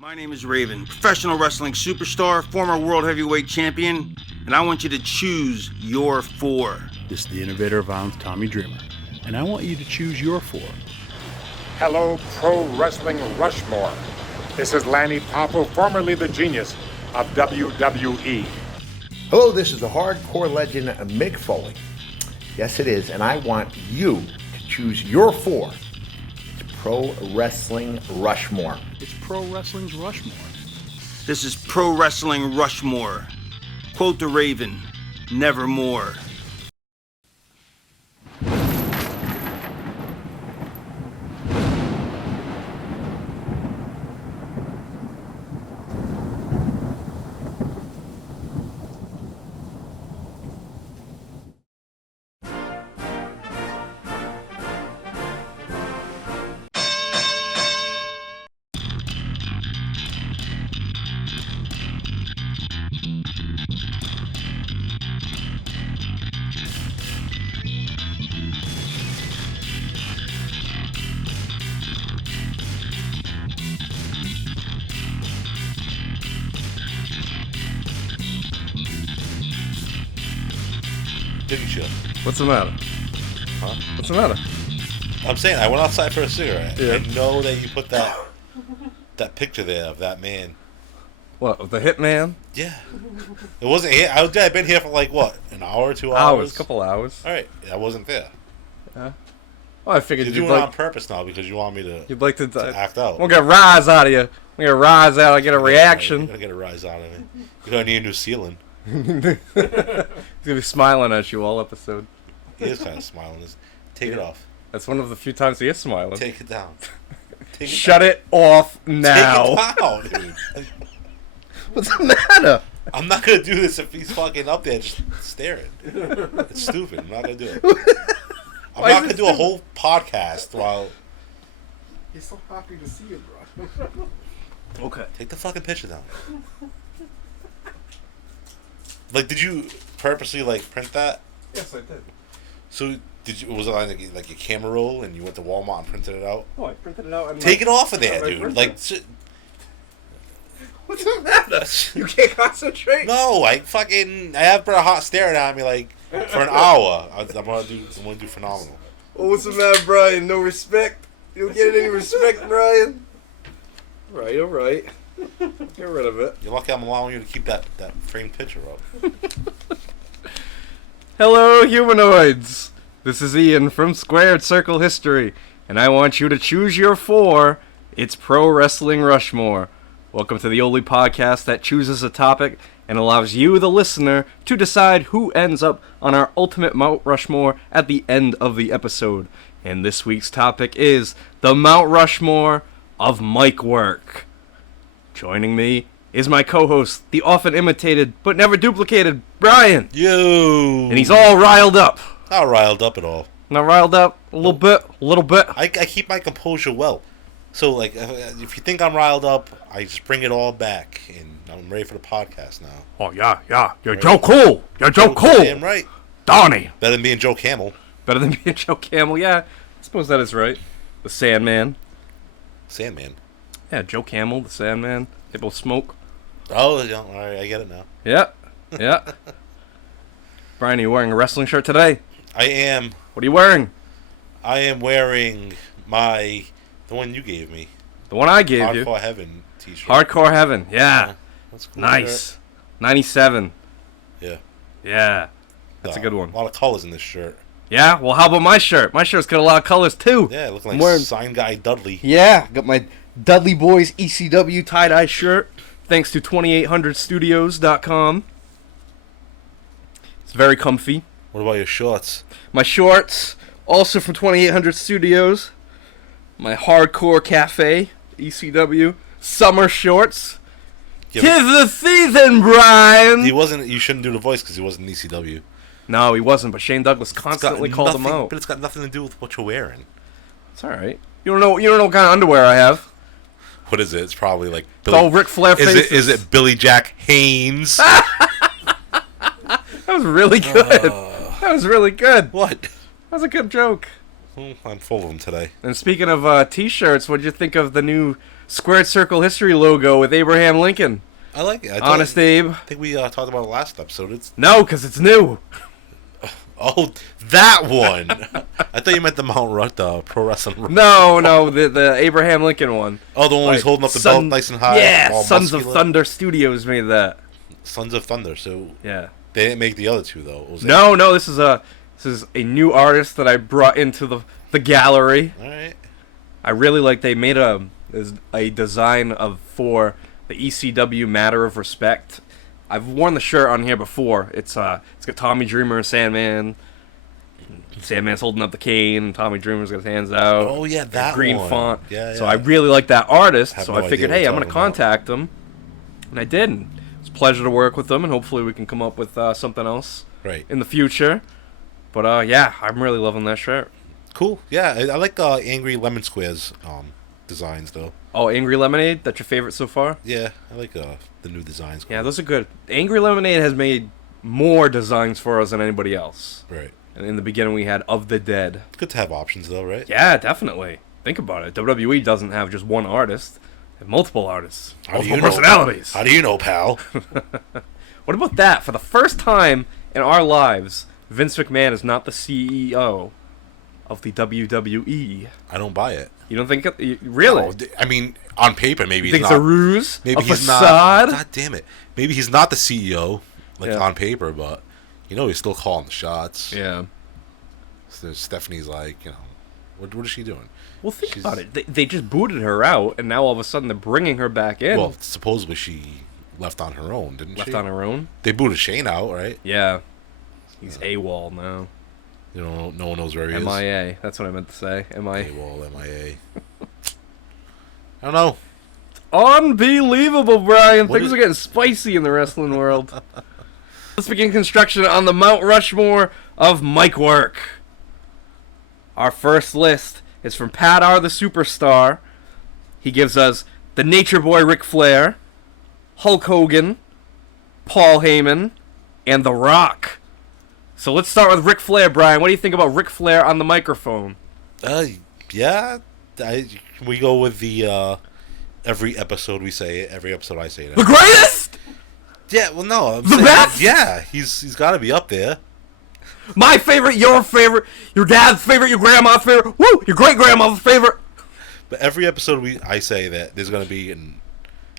My name is Raven, professional wrestling superstar, former world heavyweight champion, and I want you to choose your four. This is the innovator of violence, Tommy Dreamer, and I want you to choose your four. Hello, Pro Wrestling Rushmore. This is Lanny Poffo, formerly the genius of WWE. Hello, this is the hardcore legend Mick Foley. Yes, it is, and I want you to choose your four. It's Pro Wrestling Rushmore. It's Pro Wrestling's Rushmore. This is Pro Wrestling Rushmore. Quote the Raven, Nevermore. Didn't you? What's the matter? Huh? What's the matter? I'm saying I went outside for a cigarette. Yeah. I know that you put that picture there of that man. What, the Hitman? Yeah. It wasn't here. I've been here for like what, an hour, 2 hours? Hours, couple hours. All right, I wasn't there. Yeah. Well, I figured You're you'd doing it on like, purpose now because you want me to you'd like to act out. We'll get a rise out of you. We'll get a rise out. I get a reaction. You're gonna get a rise out of me. You're gonna need a new ceiling. He's gonna be smiling at you all episode. He is kind of smiling. Take it off. That's one of the few times he is smiling. Take it down. Shut it off now. Take it down, dude. What's the matter? I'm not gonna do this if he's fucking up there just staring. It's stupid. I'm not gonna do it. I'm not gonna do a whole podcast while. He's so happy to see you, bro. Okay. Take the fucking picture down. Like, did you purposely print that? Yes, I did. So did you? Was it like a camera roll and you went to Walmart and printed it out? Oh, I printed it out. And Take it off of there, dude. What's the matter? You can't concentrate. No, I have Bret Hart staring at me for an hour. I'm gonna do phenomenal. Oh, what's the matter, Brian? No respect? You don't get any respect, Brian? All right. Get rid of it. You're lucky I'm allowing you to keep that framed picture up. Hello, humanoids. This is Ian from Squared Circle History, and I want you to choose your four. It's Pro Wrestling Rushmore. Welcome to the only podcast that chooses a topic and allows you, the listener, to decide who ends up on our ultimate Mount Rushmore at the end of the episode. And this week's topic is the Mount Rushmore of mic work. Joining me is my co-host, the often imitated but never duplicated Brian. Yo! And he's all riled up. Not riled up at all. Not riled up? A little bit. I keep my composure well. So, if you think I'm riled up, I just bring it all back, and I'm ready for the podcast now. Oh, yeah. You're Joe Cool. You're Joe Cool. Damn right. Donnie. Better than being Joe Camel. Better than being Joe Camel, yeah. I suppose that is right. The Sandman. Sandman. Yeah, Joe Camel, the Sandman. They both smoke. Oh, yeah, all right, I get it now. Yeah. Brian, are you wearing a wrestling shirt today? I am. What are you wearing? I am wearing the one you gave me. The one I gave you. Hardcore Heaven t-shirt. Hardcore Heaven, yeah. That's cool. Nice. Shirt. 97. Yeah. That's a good one. A lot of colors in this shirt. Yeah? Well, how about my shirt? My shirt's got a lot of colors, too. Yeah, it looks like Sign Guy Dudley. Yeah, got my Dudley Boys ECW tie-dye shirt, thanks to 2800studios.com. It's very comfy. What about your shorts? My shorts, also from 2800 Studios. My Hardcore Cafe, ECW. Summer shorts. Yeah, 'Tis the season, Brian! He wasn't. You shouldn't do the voice because he wasn't ECW. No, he wasn't, but Shane Douglas constantly called him out. But it's got nothing to do with what you're wearing. It's alright. You don't know what kind of underwear I have. What is it? It's probably like Billy, it's all Ric Flair faces. Is it Billy Jack Haynes? That was really good. That was really good. What? That was a good joke. I'm full of them today. And speaking of t-shirts, what did you think of the new Squared Circle History logo with Abraham Lincoln. I like it. Honest Abe. I think we talked about it last episode. No, because it's new. Oh, that one. I thought you meant the Pro Wrestling. No, the Abraham Lincoln one. Oh, the one where he's holding up the belt nice and high. Yeah, all Sons muscular. of Thunder Studios made that. Sons of Thunder. So Yeah. they didn't make the other two though. No, this is a new artist that I brought into the gallery. All right. I really like they made a design for the ECW Matter of Respect. I've worn the shirt on here before. It's got Tommy Dreamer and Sandman. Sandman's holding up the cane. Tommy Dreamer's got his hands out. Oh yeah, that green one. font. Yeah. So I really like that artist. Have So no I figured, idea hey, what I'm you're gonna talking contact him, and I did. And it's a pleasure to work with them, and hopefully we can come up with something else Right. in the future. But yeah, I'm really loving that shirt. Cool. Yeah, I like Angry Lemon Squares designs though. Oh, Angry Lemonade, that's your favorite so far? Yeah, I like the new designs. Yeah, those are good. Angry Lemonade has made more designs for us than anybody else. Right. And in the beginning, we had Of the Dead. It's good to have options though, right? Yeah, definitely. Think about it. WWE doesn't have just one artist; they have multiple artists, multiple personalities. How do you know, pal? What about that? For the first time in our lives, Vince McMahon is not the CEO of the WWE. I don't buy it. You don't think really? Oh, I mean, on paper, maybe You think he's it's not. a ruse? Maybe a he's facade? not. God damn it! Maybe he's not the CEO, like Yeah. on paper, but he's still calling the shots. Yeah. So Stephanie's like, what is she doing? Well, think about it. They just booted her out, and now all of a sudden they're bringing her back in. Well, supposedly she left on her own, didn't she? Left on her own? They booted Shane out, right? Yeah. He's AWOL now. No one knows where he is. MIA. That's what I meant to say. MIA. AWOL, MIA. I don't know. Unbelievable, Brian. What Things is- are getting spicy in the wrestling world. Let's begin construction on the Mount Rushmore of mic work. Our first list is from Pat R. the Superstar. He gives us the Nature Boy Ric Flair, Hulk Hogan, Paul Heyman, and The Rock. So let's start with Ric Flair, Brian. What do you think about Ric Flair on the microphone? Yeah. We go with the every episode we say it, every episode I say it. The greatest? Yeah, well, no. I'm The saying, best? Yeah, he's got to be up there. My favorite, your dad's favorite, your grandma's favorite, woo, your great-grandma's favorite. But every episode I say that there's going to be an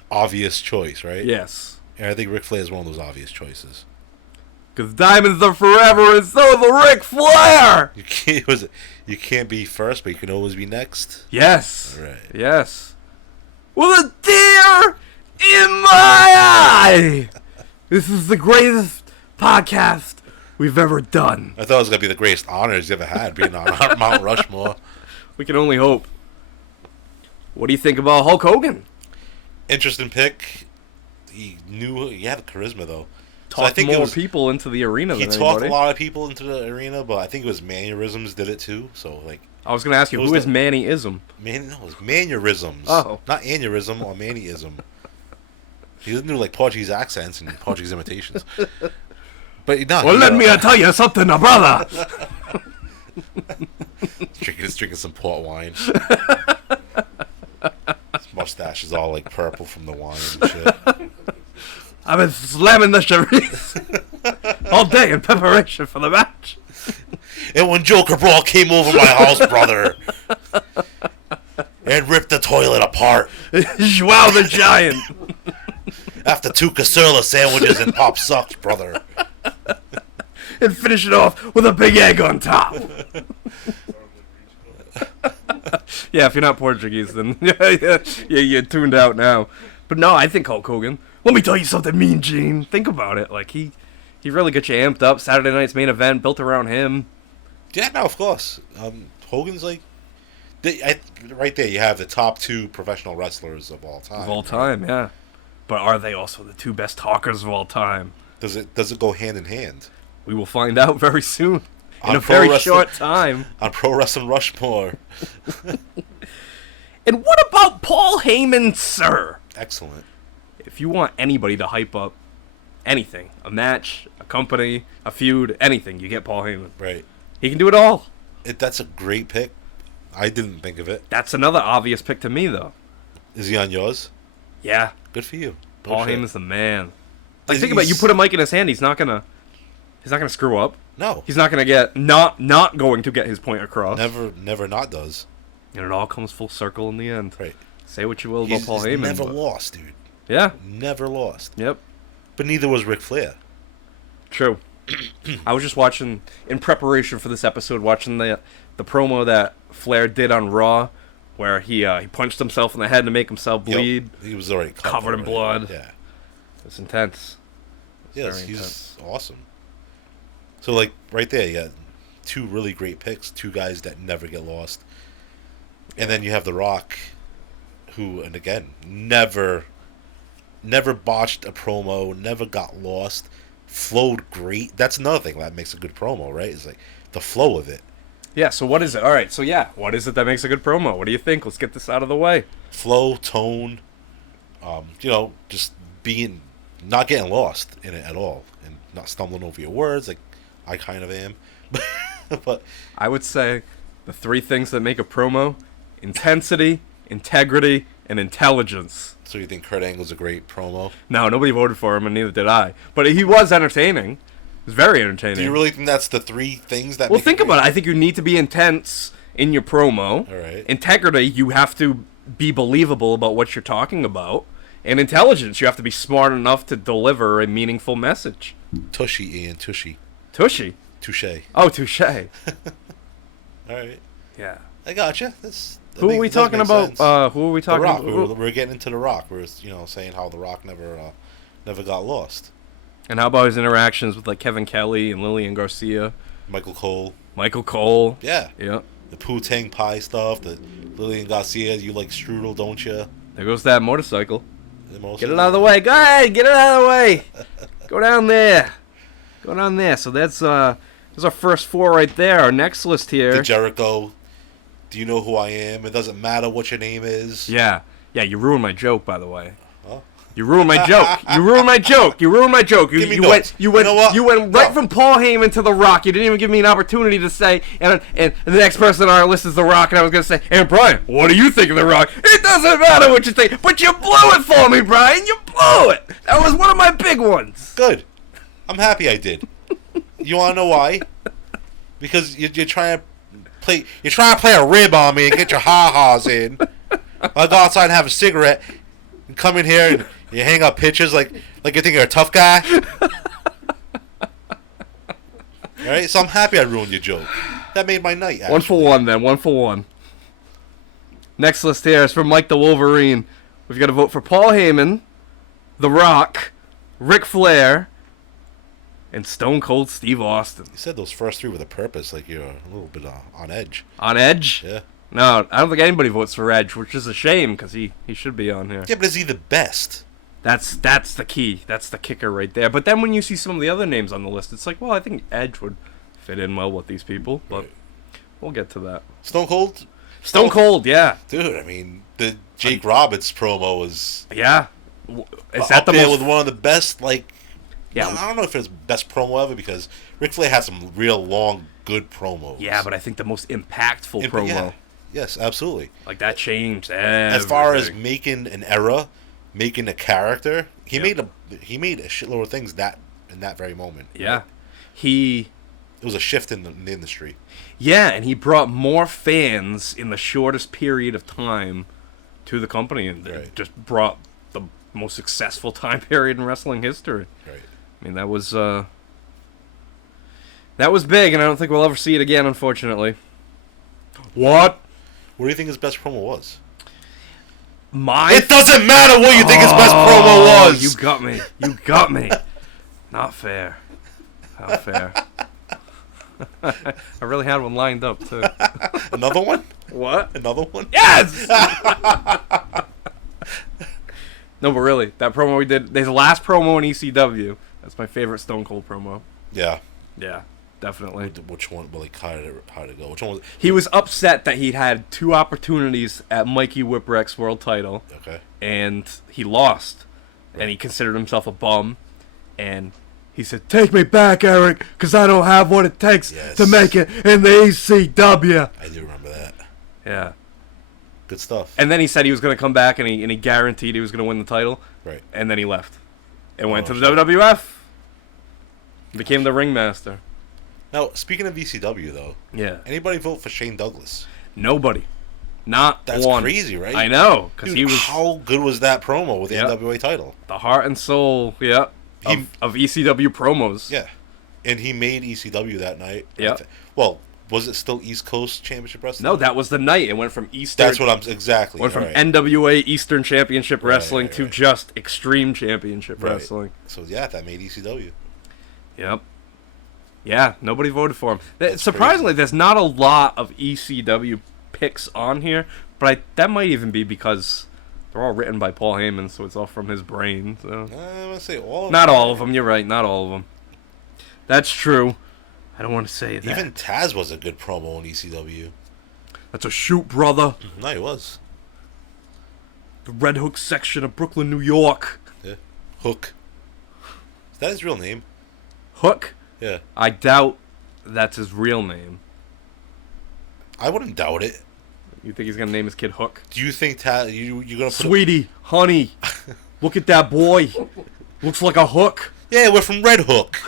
obvious choice, right? Yes. And I think Ric Flair is one of those obvious choices. Because diamonds are forever, and so is the Ric Flair! You can't be first, but you can always be next. Yes. Right. Yes. With a tear in my eye! This is the greatest podcast we've ever done. I thought it was going to be the greatest honors you ever had, being on Mount Rushmore. We can only hope. What do you think about Hulk Hogan? Interesting pick. He had charisma, though. So Talked more people into the arena He than talked anybody. a lot of people into the arena, but I think it was mannerisms did it too. So I was going to ask you, who is Manny-ism? it was mannerisms. Oh. Not aneurysm or Mannyism. He doesn't do like Portuguese accents and Portuguese imitations. But no. Well, let me tell you something, brother. drinking some port wine. His mustache is all like purple from the wine and shit. I've been slamming the charisse all day in preparation for the match. And when Joker Brawl came over my house, brother, and ripped the toilet apart Wow the Giant. after 2 Caserla sandwiches and pop sucks, brother. And finish it off with a big egg on top. Yeah, if you're not Portuguese, then you're tuned out now. But no, I think Hulk Hogan. Let me tell you something, Mean Gene. Think about it. Like, he really got you amped up. Saturday night's main event built around him. Yeah, no, of course. Hogan's like... right there, you have the top 2 professional wrestlers of all time. Of all time, yeah. But are they also the 2 best talkers of all time? Does it go hand in hand? We will find out very soon. In On a Pro very Wrestling- short time. On Pro Wrestling Rushmore. And what about Paul Heyman, sir? Excellent. If you want anybody to hype up anything, a match, a company, a feud, anything, you get Paul Heyman. Right. He can do it all. That's a great pick. I didn't think of it. That's another obvious pick to me, though. Is he on yours? Yeah. Good for you. Paul Heyman's the man. Like, He's- think about it. You put a mic in his hand, he's not gonna screw up. No. He's not gonna get not going to get his point across. Never not does. And it all comes full circle in the end. Right. Say what you will about Paul Heyman. Never but- lost, dude. Yeah. Never lost. Yep. But neither was Ric Flair. True. I was just watching, in preparation for this episode, watching the promo that Flair did on Raw, where he punched himself in the head to make himself bleed. Yep. He was already Covered in blood. Yeah. It's intense. Yes, very he's intense. awesome. So, like, right there, you got two really great picks, two guys that never get lost. And then you have The Rock, who, and again, never botched a promo, never got lost, flowed great. That's another thing that makes a good promo, right? Is like the flow of it. Yeah, so what is it? All right, so yeah, what is it that makes a good promo? What do you think? Let's get this out of the way. Flow, tone, just not getting lost in it at all, and not stumbling over your words like I kind of am. But I would say the three things that make a promo: intensity, integrity, and intelligence. so you think Kurt Angle's a great promo? No, nobody voted for him, and neither did I. But he was entertaining. He was very entertaining. Do you really think that's the three things that? Well, make think it about it. great? I think you need to be intense in your promo. All right. Integrity, you have to be believable about what you're talking about. And intelligence, you have to be smart enough to deliver a meaningful message. Tushy, Ian, Tushy. Tushy. Touche. Oh, touche. All right. Yeah. I gotcha. Who are we talking about? Who are we The talking Rock. about? We're getting into The Rock. We're saying how The Rock never got lost. And how about his interactions with like Kevin Kelly and Lillian Garcia? Michael Cole. Michael Cole. Yeah. Yeah. The Poo-Tang Pie stuff. The Lillian Garcia. You like strudel, don't you? There goes that motorcycle. Get Get it out of the way. Go ahead. Get it out of the way. Go down there. Go down there. So that's our first four right there. Our next list here. The Jericho. Do you know who I am? It doesn't matter what your name is. Yeah. Yeah, you ruined my joke, by the way. Huh? You ruined my joke. You ruined my joke. You ruined my joke. Give me You notes. went You know what? right No. from Paul Heyman to The Rock. You didn't even give me an opportunity to say, and the next person on our list is The Rock, and I was going to say, and Brian, what do you think of The Rock? It doesn't matter what you think, but you blew it for me, Brian. You blew it. That was one of my big ones. Good. I'm happy I did. You want to know why? Because you're trying to play a rib on me and get your ha-has in. I go outside and have a cigarette and come in here and you hang up pictures like you think you're a tough guy. Alright? So I'm happy I ruined your joke. That made my night, actually. 1 for 1, then. 1 for 1. Next list here is from Mike the Wolverine. We've got to vote for Paul Heyman, The Rock, Ric Flair, and Stone Cold Steve Austin. You said those first three with a purpose, like you're a little bit on edge. On Edge? Yeah. No, I don't think anybody votes for Edge, which is a shame because he should be on here. Yeah, but is he the best? That's the key. That's the kicker right there. But then when you see some of the other names on the list, it's like, well, I think Edge would fit in well with these people, but we'll get to that. Stone Cold? Stone Cold, yeah. Dude, I mean, the Jake Roberts promo was Yeah. Is up that the there most... with one of the best, like... Yeah. I don't know if it's best promo ever because Ric Flair had some real long, good promos. Yeah, but I think the most impactful promo. Yeah. Yes, absolutely. Like, that changed everything. As far as making an era, making a character, he made a shitload of things in that very moment. Yeah. He... It was a shift in the industry. Yeah, and he brought more fans in the shortest period of time to the company, and Right. just brought the most successful time period in wrestling history. Right. I mean, that was big, and I don't think we'll ever see it again, unfortunately. What? What do you think his best promo was? My... It doesn't matter what you think his best promo was! You got me. You got me. Not fair. Not fair. I really had one lined up, too. Another one? What? Another one? Yes! No, but really, that promo we did, his last promo in ECW, that's my favorite Stone Cold promo. Yeah. Yeah, definitely. Which one? Well, like, how did it go? Which one was it? He was upset that he'd had 2 opportunities at Mikey Whipwreck's world title, Okay. and he lost, and he considered himself a bum, and he said, "Take me back, Eric, because I don't have what it takes Yes. to make it in the ECW." I do remember that. Yeah. Good stuff. And then he said he was going to come back, and he guaranteed he was going to win the title. Right. And then he left and went to the shit. WWF. Became the ringmaster. Now, speaking of ECW, though, Yeah. anybody vote for Shane Douglas? Nobody. Not That's one. crazy, right? I know, because Dude, he was how good was that promo with the Yep. NWA title? the heart and soul, of ECW promos. Yeah. And he made ECW that night. Yep. Well, was it still East Coast Championship Wrestling? No, that was the night. It went from Eastern. That's what I'm exactly. Went from right. NWA Eastern Championship Right, Wrestling right, to right. just Extreme Championship Right. Wrestling. So yeah, that made ECW. Yep. Yeah, nobody voted for him. That's Surprisingly, crazy. there's not a lot of ECW picks on here, but that might even be because they're all written by Paul Heyman, so it's all from his brain. So I'm gonna say all. not all of them. You're right. Not all of them. That's true. I don't want to say that. Even Taz was a good promo in ECW. That's a shoot, brother. No, he was. The Red Hook section of Brooklyn, New York. Yeah. Hook. Is that his real name? Hook? Yeah. I doubt that's his real name. I wouldn't doubt it. You think he's gonna name his kid Hook? Do you think Taz? You gonna put? Sweetie, honey, look at that boy. Looks like a hook. Yeah, we're from Red Hook.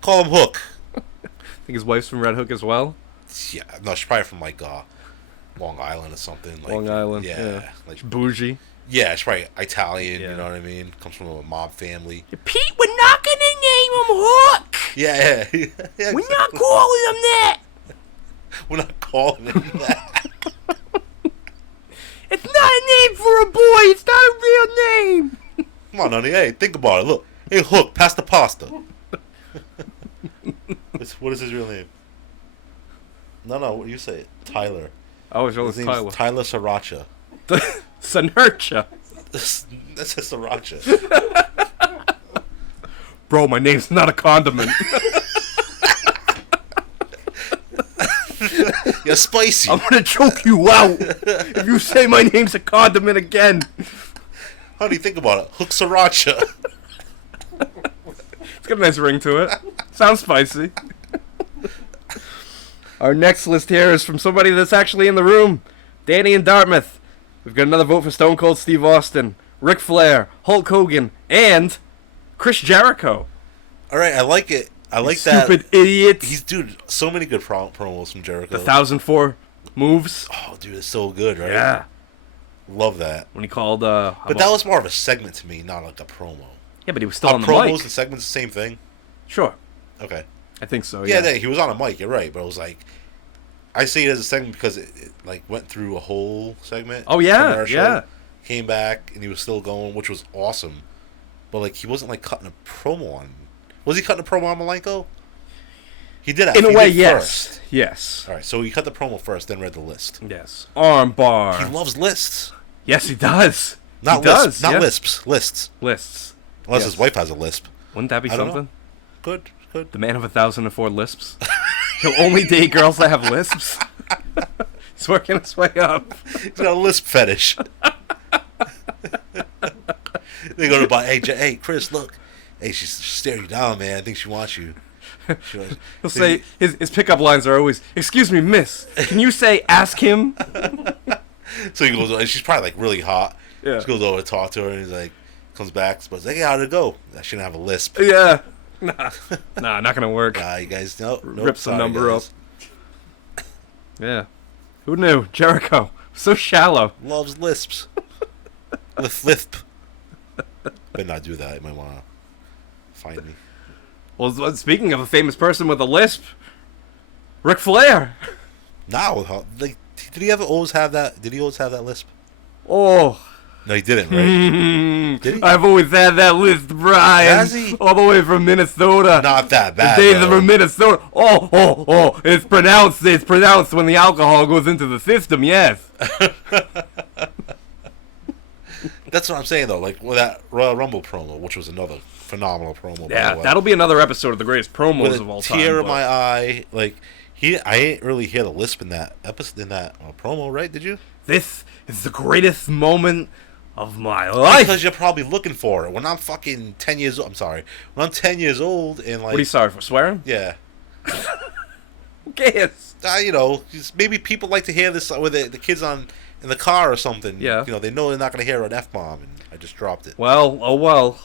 Call him Hook. Think his wife's from Red Hook as well? Yeah, no, she's probably from like Long Island or something. Like, Long Island, Yeah, yeah. like Bougie. yeah, she's probably Italian. Yeah. You know what I mean? Comes from a mob family. Pete, we're not gonna name him Hook. Yeah, yeah. Yeah, We're not calling him that. We're not calling him that. It's not a name for a boy. It's not a real name. Come on, honey. Hey, think about it. Look, hey, Hook, pass the pasta. What is his real name? No, what do you say? Tyler. Oh, it's His name's Tyler. Tyler Sriracha. Sanercha. That's a Sriracha. Bro, my name's not a condiment. You're spicy. I'm gonna choke you out if you say my name's a condiment again. Honey, think about it. Hook Sriracha. It's got a nice ring to it. Sounds spicy. Our next list here is from somebody that's actually in the room. Danny in Dartmouth. We've got another vote for Stone Cold Steve Austin, Ric Flair, Hulk Hogan, and Chris Jericho. All right, I like it. I like that. Stupid idiots. He's dude. So many good promos from Jericho. The 1004 moves. Oh, dude, it's so good, right? Yeah. Love that. When he called. But that was more of a segment to me, not like a promo. Yeah, but he was still Are on the promos mic. and segments the same thing? Sure. Okay. I think so. Yeah, Yeah. he was on a mic. You're right, but it was like, I see it as a segment because it like went through a whole segment. Oh, yeah, commercial, yeah. Came back and he was still going, which was awesome. But like, he wasn't like cutting a promo on. Was he cutting a promo on Malenko? He did. In a He way, did yes. First. Yes. All right, so he cut the promo first, then read the list. Yes. Armbar. He loves lists. Yes, he does. Not he lisps. does. Not yeah. lisps. Lists. Lists. Unless Yes. his wife has a lisp. Wouldn't that be I don't know. something? Good. The man of 1,004 lisps. He'll only date girls that have lisps. He's working his way up. He's got a lisp fetish. They go to buy. Hey, Chris, look. Hey, she's staring you down, man. I think she wants you. He'll say his pickup lines are always, "Excuse me, miss. Can you say ask him?" So he goes, and she's probably like really hot. Yeah. She goes over to talk to her, and he's like, comes back, but he's like, hey, how'd it go? I shouldn't have a lisp. Yeah. Nah, not gonna work. Nah, you guys, nope. Rips the sorry, number guys. up. Yeah. Who knew? Jericho. So shallow. Loves lisps. Lisp. Better not do that. You might want to find me. Well, speaking of a famous person with a lisp, Ric Flair. Now, like, did he ever always have that? Did he always have that lisp? Oh. No, he didn't, right? Did he? I've always had that lisp, Brian. Has he? All the way from Minnesota. Not that bad. The days though. from Minnesota. Oh. It's pronounced when the alcohol goes into the system, yes. That's what I'm saying, though. Like, with that Royal Rumble promo, which was another phenomenal promo. by Yeah, the way. that'll be another episode of the greatest promos With of all a time. tear in but- my eye. Like, I ain't really hear the lisp in that episode, in that promo, right? Did you? This is the greatest moment of my life. Because you're probably looking for it. When I'm fucking 10 years old, I'm sorry. When I'm 10 years old and like... What are you sorry for, swearing? Yeah. Who cares? You know, just maybe people like to hear this with the kids on in the car or something. Yeah. You know, they know they're not going to hear an F-bomb, and I just dropped it. Well, oh well.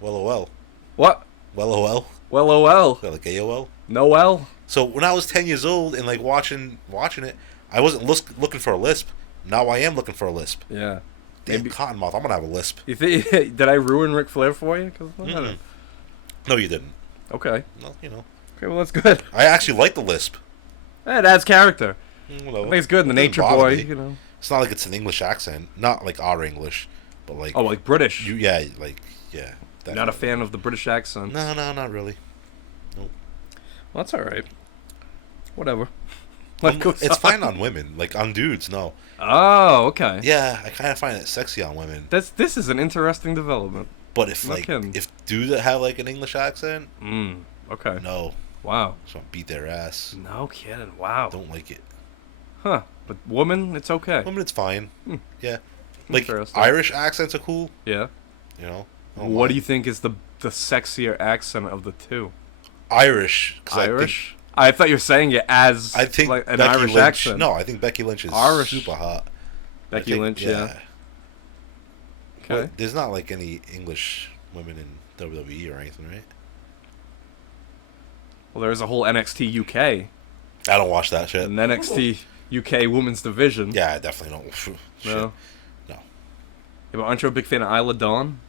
Well, oh well. What? Well, oh well. Well, oh well. Like AOL. Noel. So when I was 10 years old and like watching it, I wasn't looking for a lisp. Now I am looking for a lisp. Yeah. Damn Cottonmouth, I'm gonna have a lisp. You think? Did I ruin Ric Flair for you? 'Cause No, you didn't. Okay. No, you know. Okay, well that's good. I actually like the lisp. It adds character. Well, I think it's good in the it doesn't Nature bother Boy. me. You know. It's not like it's an English accent, not like our English, but like. Oh, like British. Yeah. You're not a fan of the British accent. No, not really. Well, that's all right. Whatever. It's fine on women, like on dudes. No. Oh, okay. Yeah, I kind of find it sexy on women. This is an interesting development. But if No like kidding. if dudes that have like an English accent, Okay. no, Wow. just want to beat their ass. No kidding. Wow. Don't like it. Huh. But woman, it's okay. Women, it's fine. Yeah, like Interesting. Irish accents are cool. Yeah. You know. What do you think is the sexier accent of the two? Irish? 'Cause Irish? I thought you were saying it as I think like an Becky Irish Lynch. accent. No, I think Becky Lynch is Irish. super hot. Becky Lynch, yeah. Okay. Well, there's not like any English women in WWE or anything, right? Well, there's a whole NXT UK I don't watch that shit. and NXT UK Women's Division. Yeah, I definitely don't. Shit. No. No. Yeah, but aren't you a big fan of Isla Dawn?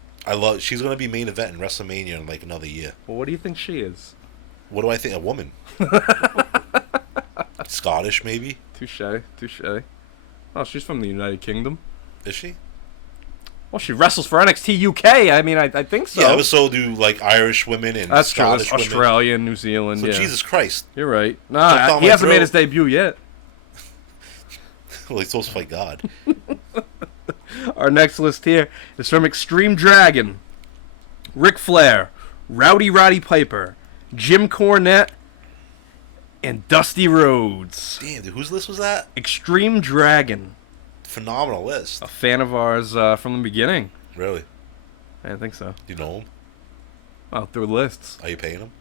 She's gonna be main event in WrestleMania in like another year. Well, what do you think she is? What do I think? A woman. Scottish, maybe? Touche. Oh, she's from the United Kingdom. Is she? Well, she wrestles for NXT UK. I mean, I think so. Yeah, but so do like Irish women and That's true. Scottish That's women. Australian, New Zealand. So Yeah. Jesus Christ. You're right. Jumped Nah, on he my hasn't made throat. his debut yet. Well, he's supposed to fight God. Our next list here is from Extreme Dragon, Ric Flair, Roddy Piper, Jim Cornette, and Dusty Rhodes. Damn, dude, whose list was that? Extreme Dragon, Phenomenal list. a fan of ours from the beginning. Really? I think so. Do you know him? Oh, through lists. Are you paying him?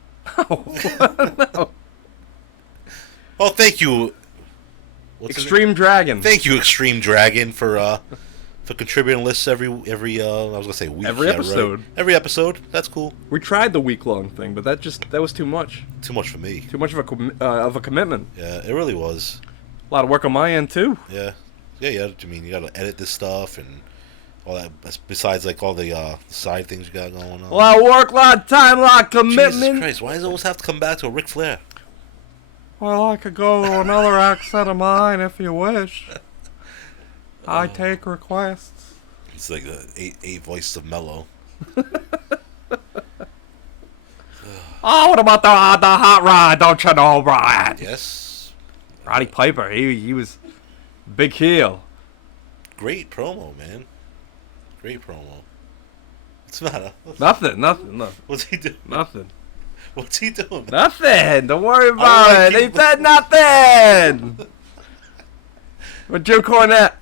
No. Oh, thank you. What's his name? Extreme Dragon. Thank you, Extreme Dragon, for contributing lists every I was gonna say week. Every yeah, episode. Right. Every episode. That's cool. We tried the week-long thing, but that was too much. Too much for me. Too much of a commitment. Yeah, it really was. A lot of work on my end too. Yeah. I mean, you gotta edit this stuff and all that. Besides, like all the side things you got going on. A lot of work, a lot of time, a lot of commitment. Jesus Christ! Why does it always have to come back to a Ric Flair? Well, I could go to another accent of mine if you wish. I take requests. It's like the eight voices of Mellow. Oh, what about the hot rod? Don't you know, Rod? Yes. Roddy Piper, he was big heel. Great promo, man. Great promo. What's the matter? Nothing. What's he doing? Nothing. What's he doing? Nothing. Don't worry I about like it. you. He said nothing. But Jim Cornette,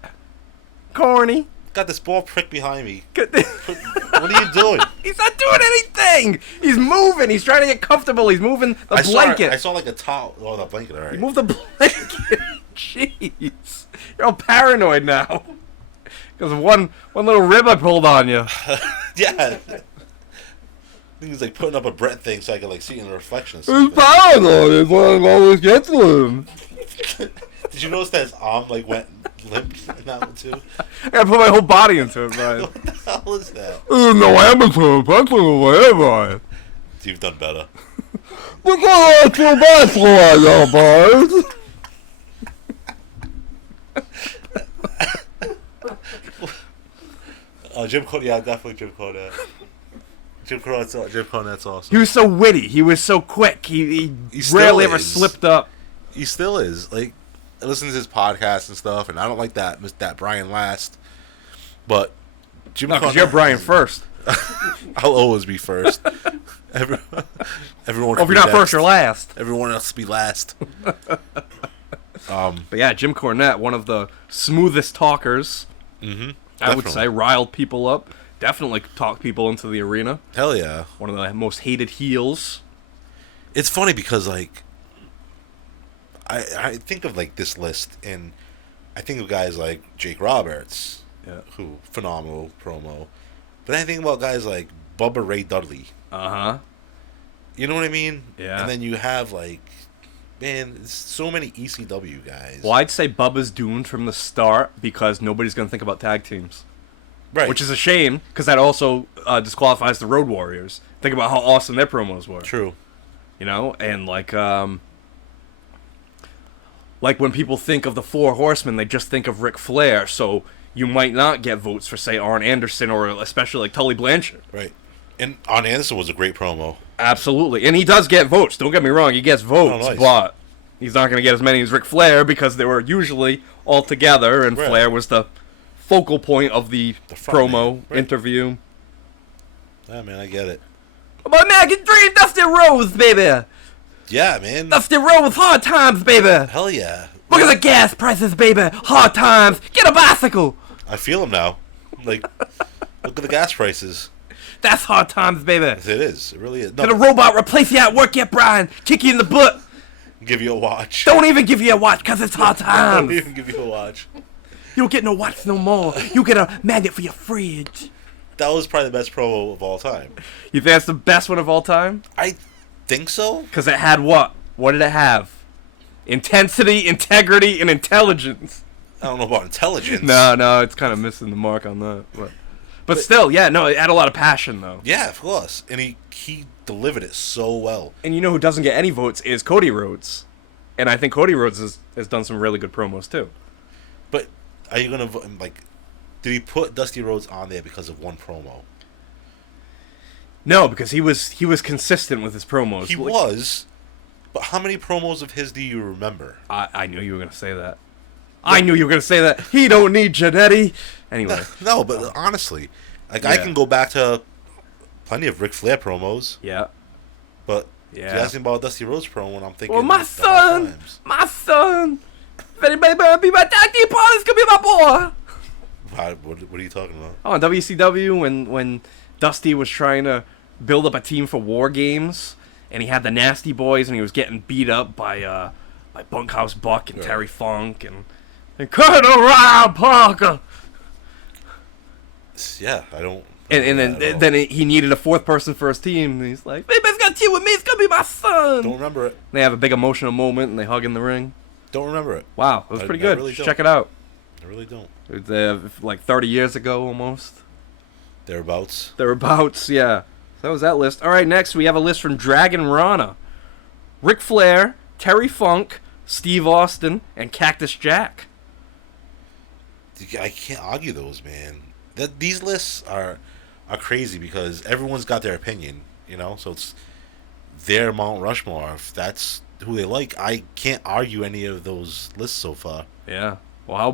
corny. Got this ball prick behind me. What What are you doing? He's not doing anything. He's moving. He's trying to get comfortable. He's moving the blanket. I saw like a towel. Oh, the blanket. All right. He moved the blanket. Jeez. You're all paranoid now. Because of one little rib I pulled on you. Yeah. He was like putting up a Brett thing so I could like see in the reflection. He's paranoid. It's what always gets to him. Did you notice that his arm like went limp in that one too? I gotta put my whole body into it, Brian. What the hell is that? No amateur, that's whatever. You've done better. We're going to basketball, boys. Jim Cornette, yeah, definitely Jim Cornette. Jim Cornette's awesome. He was so witty. He was so quick. He still rarely ever is. slipped up. He still is. Like, I listen to his podcast and stuff, and I don't like that Brian Last. But Jim No, Cornette. because you're Brian first. I'll always be first. Everyone. Well, if you're not first, you're last. Everyone else be last. But yeah, Jim Cornette, one of the smoothest talkers. Mm-hmm. I would say riled people up. Definitely talked people into the arena. Hell yeah. One of the most hated heels. It's funny because like I think of like this list, and I think of guys like Jake Roberts, Yeah. who phenomenal promo. But I think about guys like Bubba Ray Dudley. Uh-huh. You know what I mean? Yeah. And then you have man, it's so many ECW guys. Well, I'd say Bubba's doomed from the start because nobody's going to think about tag teams. Right. Which is a shame, because that also disqualifies the Road Warriors. Think about how awesome their promos were. True. You know? And, like when people think of the Four Horsemen, they just think of Ric Flair, so you might not get votes for, say, Arn Anderson or especially, like, Tully Blanchard. Right. And Arn Anderson was a great promo. Absolutely. And he does get votes. Don't get me wrong. He gets votes, nice. but he's not going to get as many as Ric Flair because they were usually all together, and Right. Flair was the focal point of the front promo man. Right. interview. Yeah, man, I get it. About American Dream, Dusty Rhodes, baby. Yeah, man. Dusty Rhodes, hard times, baby. Hell yeah. Look at the gas prices, baby. Hard times. Get a bicycle. I feel them now. Like, look at the gas prices. That's hard times, baby. It is. It really is. Can a robot replace you at work yet, Brian? Kick you in the butt. Give you a watch. Don't even give you a watch, because it's hard Don't times. even give you a watch. You don't get no watch no more. You get a magnet for your fridge. That was probably the best promo of all time. You think that's the best one of all time? I think so. Because it had what? What did it have? Intensity, integrity, and intelligence. I don't know about intelligence. No, it's kind of missing the mark on that. But still, yeah, no, it had a lot of passion, though. Yeah, of course. And he delivered it so well. And you know who doesn't get any votes is Cody Rhodes. And I think Cody Rhodes has done some really good promos, too. But are you going to, did he put Dusty Rhodes on there because of one promo? No, because he was consistent with his promos. He was, but how many promos of his do you remember? I knew you were going to say that. I knew you were going to say that. He don't need Janetti. Anyway. No, but honestly, I Yeah. can go back to plenty of Ric Flair promos, Yeah. but Yeah. if you ask me about Dusty Rhodes promo, and I'm thinking, Well, my the hard son, if anybody better be my tag team partner, it's going to be my boy. What are you talking about? Oh, in WCW, when Dusty was trying to build up a team for War Games, and he had the Nasty Boys, and he was getting beat up by Bunkhouse Buck and Terry Funk and Colonel Rob Parker. Yeah, I don't. And then he needed a fourth person for his team, and he's like, "Anybody's got to team with me, it's gonna be my son." Don't remember it. They have a big emotional moment, and they hug in the ring. Don't remember it. Wow, it was pretty I good. really don't. Check it out. I really don't. It was like 30 years ago, almost. Thereabouts. Thereabouts, yeah. So that was that list. All right, next we have a list from Dragon Rana. Ric Flair, Terry Funk, Steve Austin, and Cactus Jack. I can't argue those, man. These lists are crazy because everyone's got their opinion, you know. So it's their Mount Rushmore. If that's who they like, I can't argue any of those lists so far. Yeah. Well, how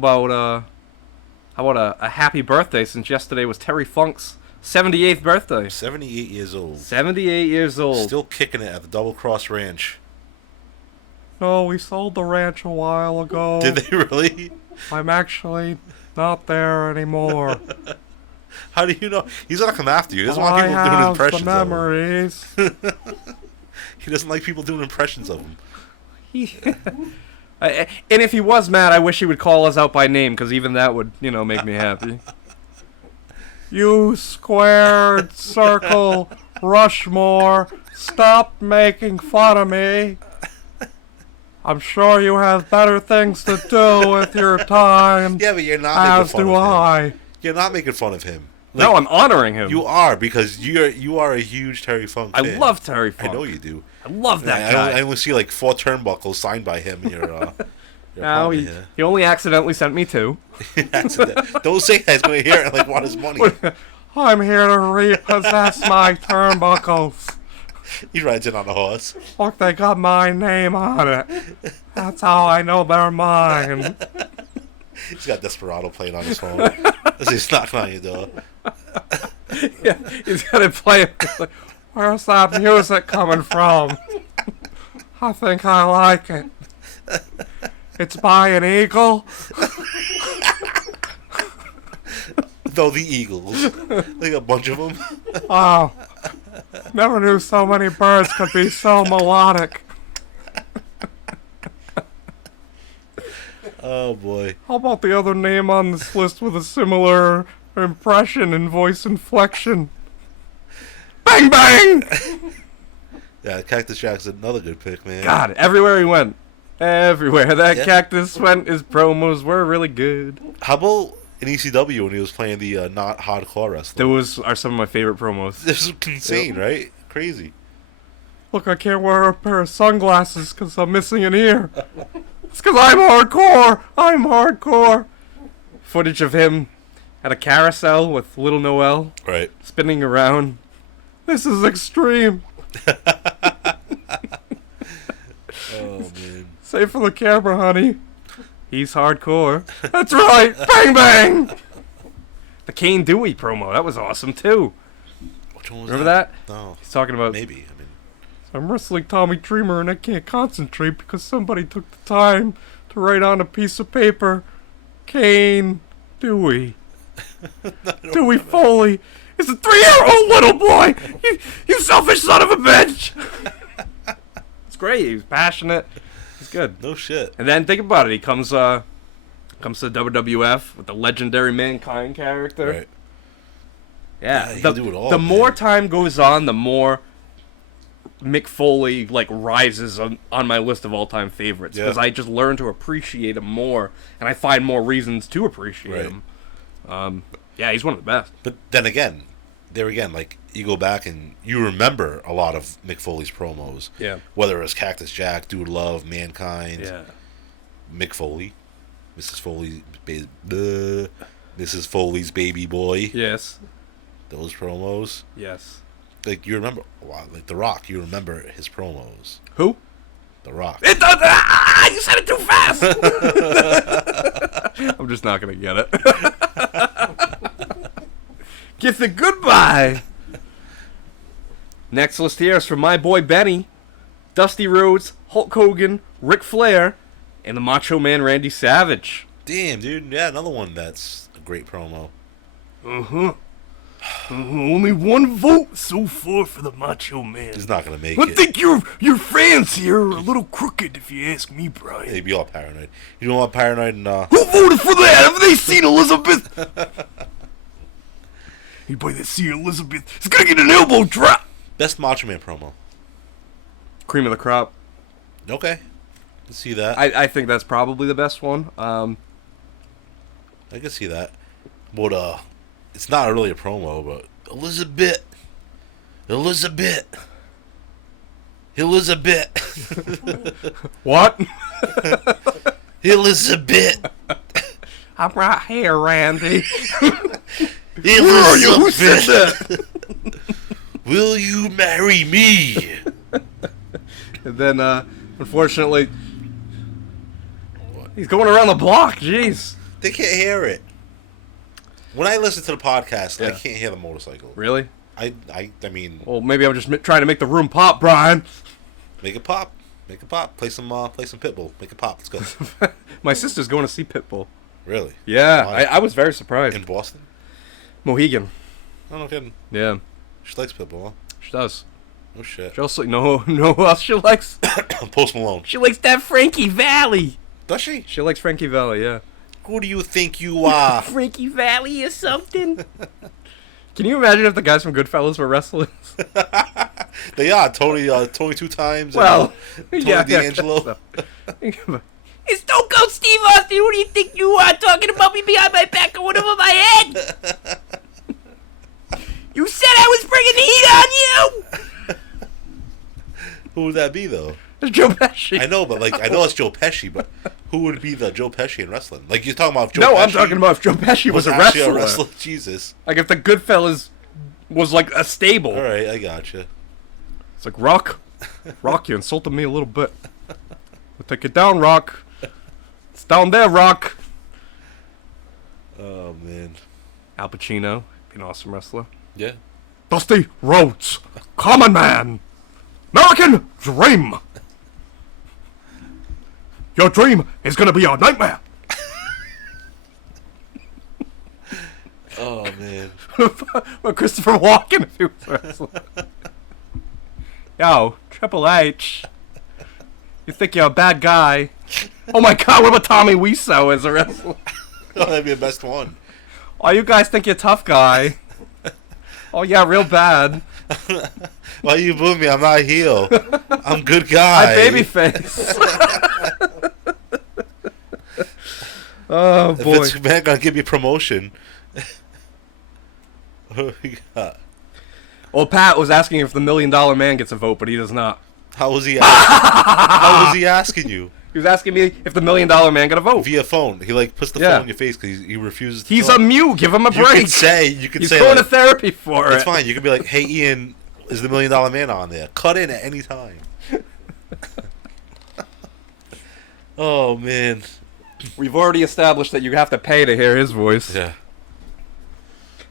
about a happy birthday, since yesterday was Terry Funk's 78th birthday. 78 years old. 78 years old. Still kicking it at the Double Cross Ranch. No, we sold the ranch a while ago. Did they really? I'm actually not there anymore. How do you know? He's not coming after you. He doesn't want people doing impressions the memories. of him. He doesn't like people doing impressions of him. And if he was mad, I wish he would call us out by name, because even that would, make me happy. You squared circle Rushmore, stop making fun of me. I'm sure you have better things to do with your time. Yeah, but you're not making fun of him. As do I. You're not making fun of him. No, I'm honoring him. You are, because you are a huge Terry Funk fan. I love Terry Funk. I know you do. I love that guy. I only see like 4 turnbuckles signed by him in your no, he only accidentally sent me 2. Don't say that. He's going to hear it and want his money. I'm here to repossess my turnbuckles. He rides in on a horse. Look, they got my name on it. That's how I know they're mine. He's got Desperado playing on his phone as he's knocking on your door. Yeah, he's got it playing. Like, where's that music coming from? I think I like it. It's by an eagle. Though the Eagles. Like a bunch of them. Wow. Never knew so many birds could be so melodic. Oh boy. How about the other name on this list with a similar impression and voice inflection? Bang bang! Yeah, Cactus Jack's another good pick, man. God, everywhere he went. Everywhere that Yeah. Cactus went, his promos were really good. How about in ECW when he was playing the not hardcore wrestling? Those are some of my favorite promos. This is insane, right? Crazy. Look, I can't wear a pair of sunglasses because I'm missing an ear. It's because I'm hardcore. I'm hardcore. Footage of him at a carousel with Little Noel Right. spinning around. This is extreme. Oh man. Say for the camera, honey. He's hardcore. That's right. Bang bang. The Kane Dewey promo. That was awesome too. Which one was Remember that? No. He's talking about. Maybe. I mean, I'm wrestling Tommy Dreamer and I can't concentrate because somebody took the time to write on a piece of paper, Kane Dewey. Dewey Foley is a 3-year-old little boy. You selfish son of a bitch. It's great. He was passionate. He's good. no shit. And then think about it. He comes to WWF with the legendary Mankind character. Right. Yeah, he can do it all, the man. more time goes on, the more Mick Foley rises on my list of all-time favorites because Yeah. I just learn to appreciate him more, and I find more reasons to appreciate Right. him. Yeah, he's one of the best. But then again, you go back and you remember a lot of Mick Foley's promos. Yeah. Whether it was Cactus Jack, Dude Love, Mankind, Yeah. Mick Foley, Mrs. Foley's baby boy. Yes. Those promos. Yes. Like, you remember, like The Rock, you remember his promos. Who? The Rock. You said it too fast. I'm just not gonna get it. Get the goodbye. Next list here is from my boy Benny, Dusty Rhodes, Hulk Hogan, Ric Flair, and the Macho Man Randy Savage. Damn, dude. Yeah, another one that's a great promo. Only one vote so far for the Macho Man. He's not going to make I it. think your fans here are a little crooked, if you ask me, Brian. They'd be all paranoid. You know what, paranoid and, Who voted for that? Have they seen Elizabeth? Anybody that see Elizabeth is gonna get an elbow drop. best Macho Man promo. Cream of the crop. Okay. Let's see that. I think that's probably the best one. I can see that. But, it's not really a promo, but Elizabeth. What? Elizabeth. I'm right here, Randy. Where are you? Who said that? Will you marry me? And then, unfortunately, he's going around the block. Jeez. They can't hear it. When I listen to the podcast, I Yeah. can't hear the motorcycle. Really? I mean, Well, maybe I'm just trying to make the room pop, Brian. make it pop. Make it pop. Play some Pitbull. Make it pop. Let's go. My sister's going to see Pitbull. Really? Yeah, Why? I was very surprised. In Boston? Mohegan. Oh, no kidding. Yeah, She likes Pitbull, huh? she does. Oh, shit. She also know who else she likes? Post Malone. She likes that Frankie Valli. Does she? She likes Frankie Valli, yeah. Who do you think you are? Frankie Valli or something. Can you imagine if the guys from Goodfellas were wrestlers? They are. Tony 2 times. Well, and, yeah, Tony D'Angelo. It's Stone Cold Steve Austin. Who do you think you are talking about me behind my back or whatever my head? You said I was bringing the heat on you. Who would that be, though? It's Joe Pesci. I know, but I know it's Joe Pesci, but who would be the Joe Pesci in wrestling? Like, you're talking about Joe Pesci. No, I'm talking about if Joe Pesci was a actually wrestler. Jesus. Like if the Goodfellas was like a stable. All right, I gotcha. It's like, Rock, you insulted me a little bit. I'll take it down, Rock. It's down there, Rock. Oh, man. Al Pacino, be an awesome wrestler. Yeah. Dusty Rhodes, Common Man, American Dream. Your dream is gonna be your nightmare. Oh, man. Well, Christopher Walken, if he was a wrestler. Yo, Triple H. You think you're a bad guy? Oh my God, what about Tommy Wiseau as a wrestler? Oh, that'd be the best one. Oh, you guys think you're tough guy. Oh yeah, real bad. Why you boo me? I'm not a heel. I'm good guy. I babyface. Oh If boy. it's man gonna give me promotion. What we got? Well, Pat was asking if the $1 Million Man gets a vote, but he does not. How was he? How was he asking you? He was asking me if the $1 Million Man got a vote. Via phone. He like puts the Yeah. phone in your face because he refuses to He's talk. a mute. Give him a You break. could He's say going like, to therapy for it's it. fine. You could be like, hey Ian, is the $1 Million Man on there? Cut in at any time. Oh man. We've already established that you have to pay to hear his voice. Yeah.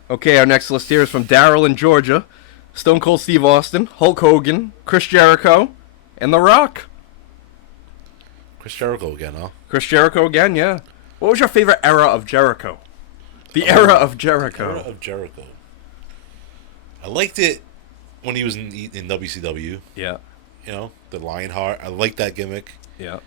Okay, our next list here is from Daryl in Georgia, Stone Cold Steve Austin, Hulk Hogan, Chris Jericho, and The Rock. Chris Jericho again, huh? Chris Jericho again, yeah. What was your favorite era of Jericho? The era of Jericho. Era of Jericho. I liked it when he was in WCW. Yeah, You know, the Lionheart. I liked that gimmick. yeah.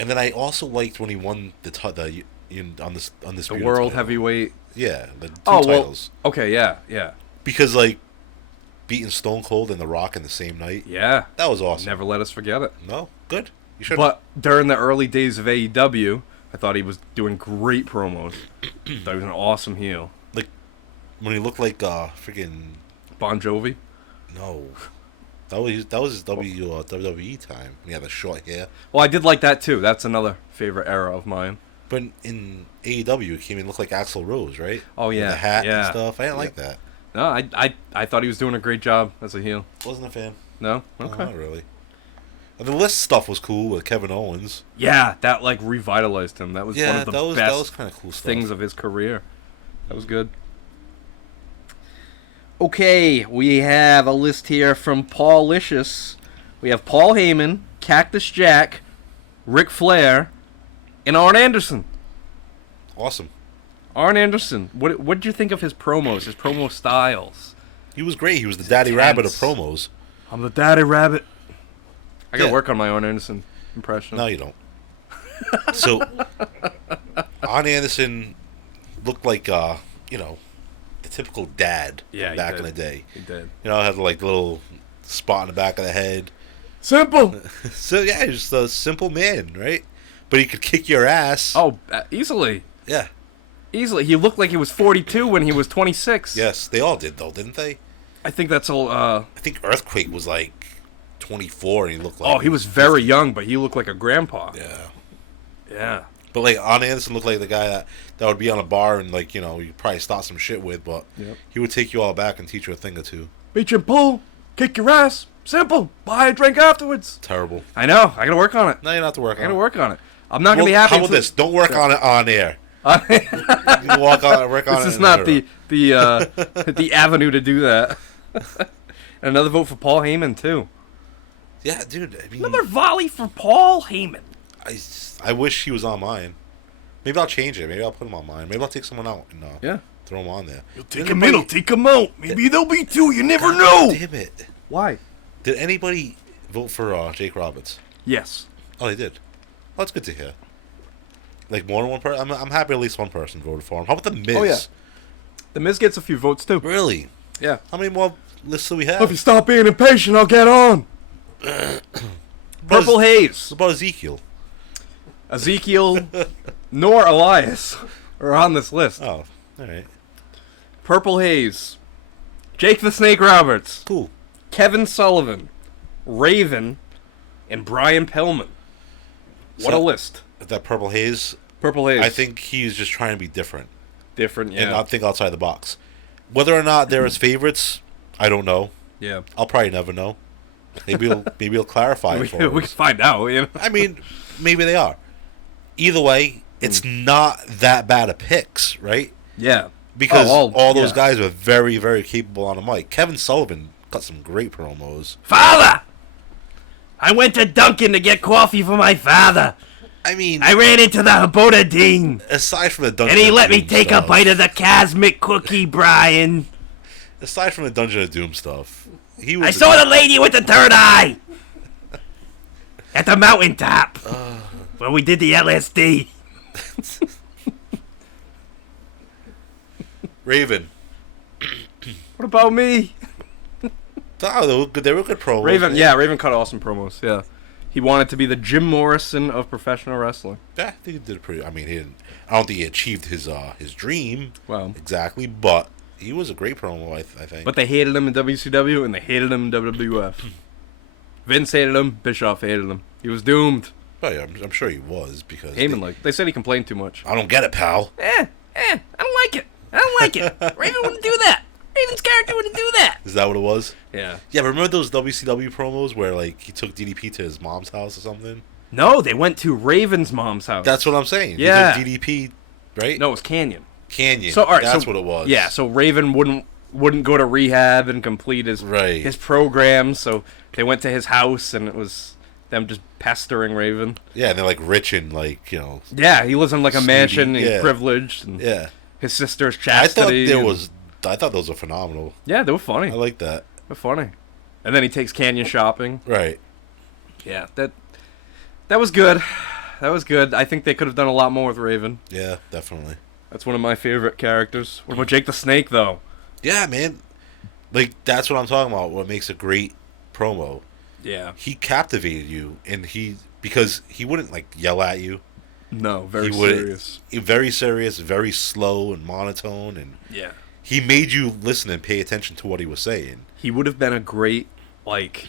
And then I also liked when he won the The World Heavyweight. Yeah, the two Oh, well, titles. okay, yeah, yeah. Because like beating Stone Cold and The Rock in the same night. Yeah. That was awesome. Never let us forget it. No, good. You should. But during the early days of AEW, I thought he was doing great promos. Thought he was an awesome heel. like when he looked like freaking Bon Jovi. no, that was his WWE time. When he had the short hair. Well, I did like that too. That's another favorite era of mine. But in AEW, he came in looked like Axl Rose, right? Oh yeah, With the hat yeah. and stuff. I didn't like that. No, I thought he was doing a great job as a heel. Wasn't a fan. No, No, okay. not really. And the list stuff was cool with Kevin Owens. Yeah, that like revitalized him. That was one Yeah, of the that was best kind of cool stuff. things of his career. That was good. Okay, we have a list here from Paul Licious. We have Paul Heyman, Cactus Jack, Ric Flair, and Arn Anderson. Awesome. Arn Anderson, what did you think of his promos, his promo styles? He was great. He was the daddy rabbit of promos. I'm the daddy rabbit. I gotta Yeah. work on my Arn Anderson impression. No, you don't. So, Arn Anderson looked like, you know, the typical dad Yeah, from he back did. in the day. He did. You know, had like the little spot in the back of the head. Simple. So, yeah, he's just a simple man, right? But he could kick your ass. Oh, easily. Yeah. Easily. He looked like he was 42 when he was 26. Yes, they all did, though, didn't they? I think that's all. I think Earthquake was like 24 and he looked like... Oh, he was very young, but he looked like a grandpa. Yeah. Yeah. But, like, Arn Anderson looked like the guy that would be on a bar and, like, you know, you'd probably start some shit with, but Yep. he would take you all back and teach you a thing or two. Beat your pull, kick your ass. Simple. Buy a drink afterwards. Terrible. I know. I gotta work on it. No, you don't have to work I on gotta it. work on it. I'm not gonna be Well, happy. how about this? Don't work on it on air. You can work on it This in is the not mirror. the avenue to do that. Another vote for Paul Heyman too. Yeah, dude. I mean, Another volley for Paul Heyman. I wish he was on mine. Maybe I'll change it. Maybe I'll put him on mine. Maybe I'll take someone out and Yeah. throw him on there. Take him in, I'll take him out. Maybe there'll be two. You never know. Damn it. Why? Did anybody vote for Jake Roberts? Yes. Oh, they did. Oh, that's good to hear. Like more than one person? I'm happy at least one person voted for him. How about the Miz? Oh, yeah. The Miz gets a few votes too. Really? Yeah. How many more lists do we If you have? stop being impatient, I'll get on. Purple Haze, What about Ezekiel? Ezekiel, nor Elias are on this list. Oh, all right. Purple Haze, Jake the Snake Roberts, Cool. Kevin Sullivan, Raven, and Brian Pillman. What a So- list. That Purple Haze, Purple Haze. I think he's just trying to be different. different. And Yeah. not think outside the box. Whether or not they're his favorites, I don't know. Yeah. I'll probably never know. Maybe he'll clarify it We for can us. find out. You know. I mean, maybe they are. Either way, it's not that bad of picks, right? Yeah. Because Oh, all those yeah. guys were very, very capable on the mic. Kevin Sullivan got some great promos. Father, I went to Dunkin' to get coffee for my father. I mean, I ran into the Haboda Dean, aside from the Dungeon and he of let me Doom take stuff, a bite of the cosmic cookie, Brian. aside from the Dungeon of Doom stuff, he was. I saw the lady with the third eye at the mountaintop. Well, we did the LSD. Raven. What about me? Oh, they were good promos. Raven cut awesome promos. Yeah, he wanted to be the Jim Morrison of professional wrestling. Yeah, I think he did pretty. I mean, he didn't. I don't think he achieved his dream. Well, exactly, but he was a great promo. I think. But they hated him in WCW and they hated him in WWF. Vince hated him. Bischoff hated him. He was doomed. Oh, yeah, I'm sure he was because Heyman they said he complained too much. I don't get it, pal. I don't like it. I don't like it. Raven wouldn't do that. Raven's character wouldn't do that. Is that what it was? Yeah. Yeah, but remember those WCW promos where like he took DDP to his mom's house or something? No, they went to Raven's mom's house. That's what I'm saying. Yeah. He took DDP, right? No, it was Canyon. Canyon. So, all right, that's what it was. Yeah, so Raven wouldn't go to rehab and complete his program, so they went to his house and it was them just pestering Raven. Yeah, and they're like rich and like, you know. Yeah, he lives in like a mansion and yeah. privileged. And yeah. His sister's chastity. I thought those were phenomenal. Yeah, they were funny. I like that. They're funny. And then he takes Canyon shopping. Right. Yeah, that was good. That was good. I think they could have done a lot more with Raven. Yeah, definitely. That's one of my favorite characters. What about Jake the Snake, though? Yeah, man. Like, that's what I'm talking about. What makes a great promo. Yeah. He captivated you, and because he wouldn't, like, yell at you. No, very serious. Very serious, very slow and monotone, and yeah. He made you listen and pay attention to what he was saying. He would have been a great, like,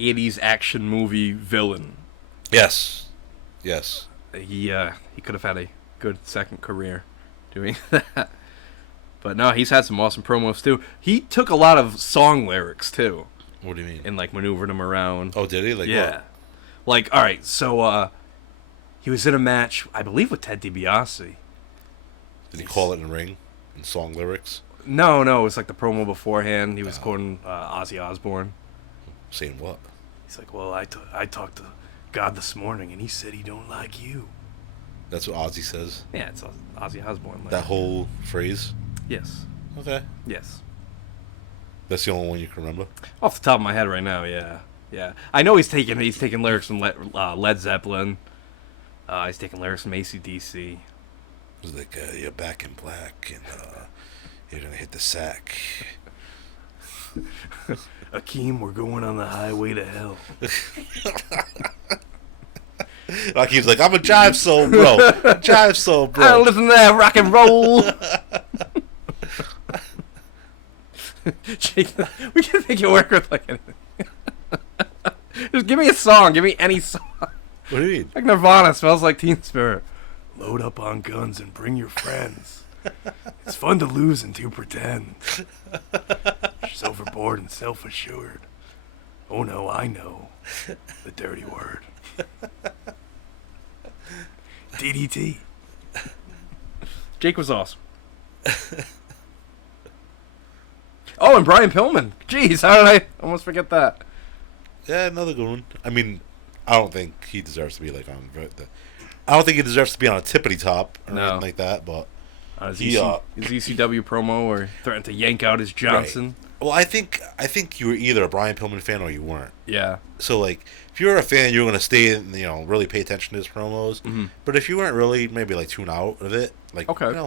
80s action movie villain. Yes. Yes. He could have had a good second career doing that. But no, he's had some awesome promos, too. He took a lot of song lyrics, too. What do you mean? And, like, maneuvered them around. Oh, did he? Like, yeah. what? Like, all right, so, he was in a match, I believe, with Ted DiBiase. Did he call it in the ring? In song lyrics? No, it was like the promo beforehand. He was quoting Ozzy Osbourne. Saying what? He's like, well, I talked to God this morning, and he said he don't like you. That's what Ozzy says? Yeah, it's Ozzy Osbourne. Like, that whole phrase? Yes. Okay. Yes. That's the only one you can remember? Off the top of my head right now, yeah. Yeah. I know he's taking lyrics from Led Zeppelin. He's taking lyrics from AC/DC. It was like, you're back in black, and you're going to hit the sack. Akeem, we're going on the highway to hell. Akeem's like, I'm a jive soul, bro. Jive soul, bro. I don't listen to that rock and roll. We can make it work with like anything. Just give me a song. Give me any song. What do you mean? Like Nirvana, Smells Like Teen Spirit. Load up on guns and bring your friends. It's fun to lose and to pretend. She's overboard and self-assured. Oh no, I know the dirty word. DDT. Jake was awesome. Oh, and Brian Pillman. Jeez, how did I almost forget that? Yeah, another good one. I mean, I don't think he deserves to be like on I don't think he deserves to be on a tippity top or anything like that, but his ECW promo where he threatened to yank out his Johnson. Right. Well, I think you were either a Brian Pillman fan or you weren't. Yeah. So like, if you're a fan, you're gonna stay and really pay attention to his promos. Mm-hmm. But if you weren't really, maybe like tune out of it, like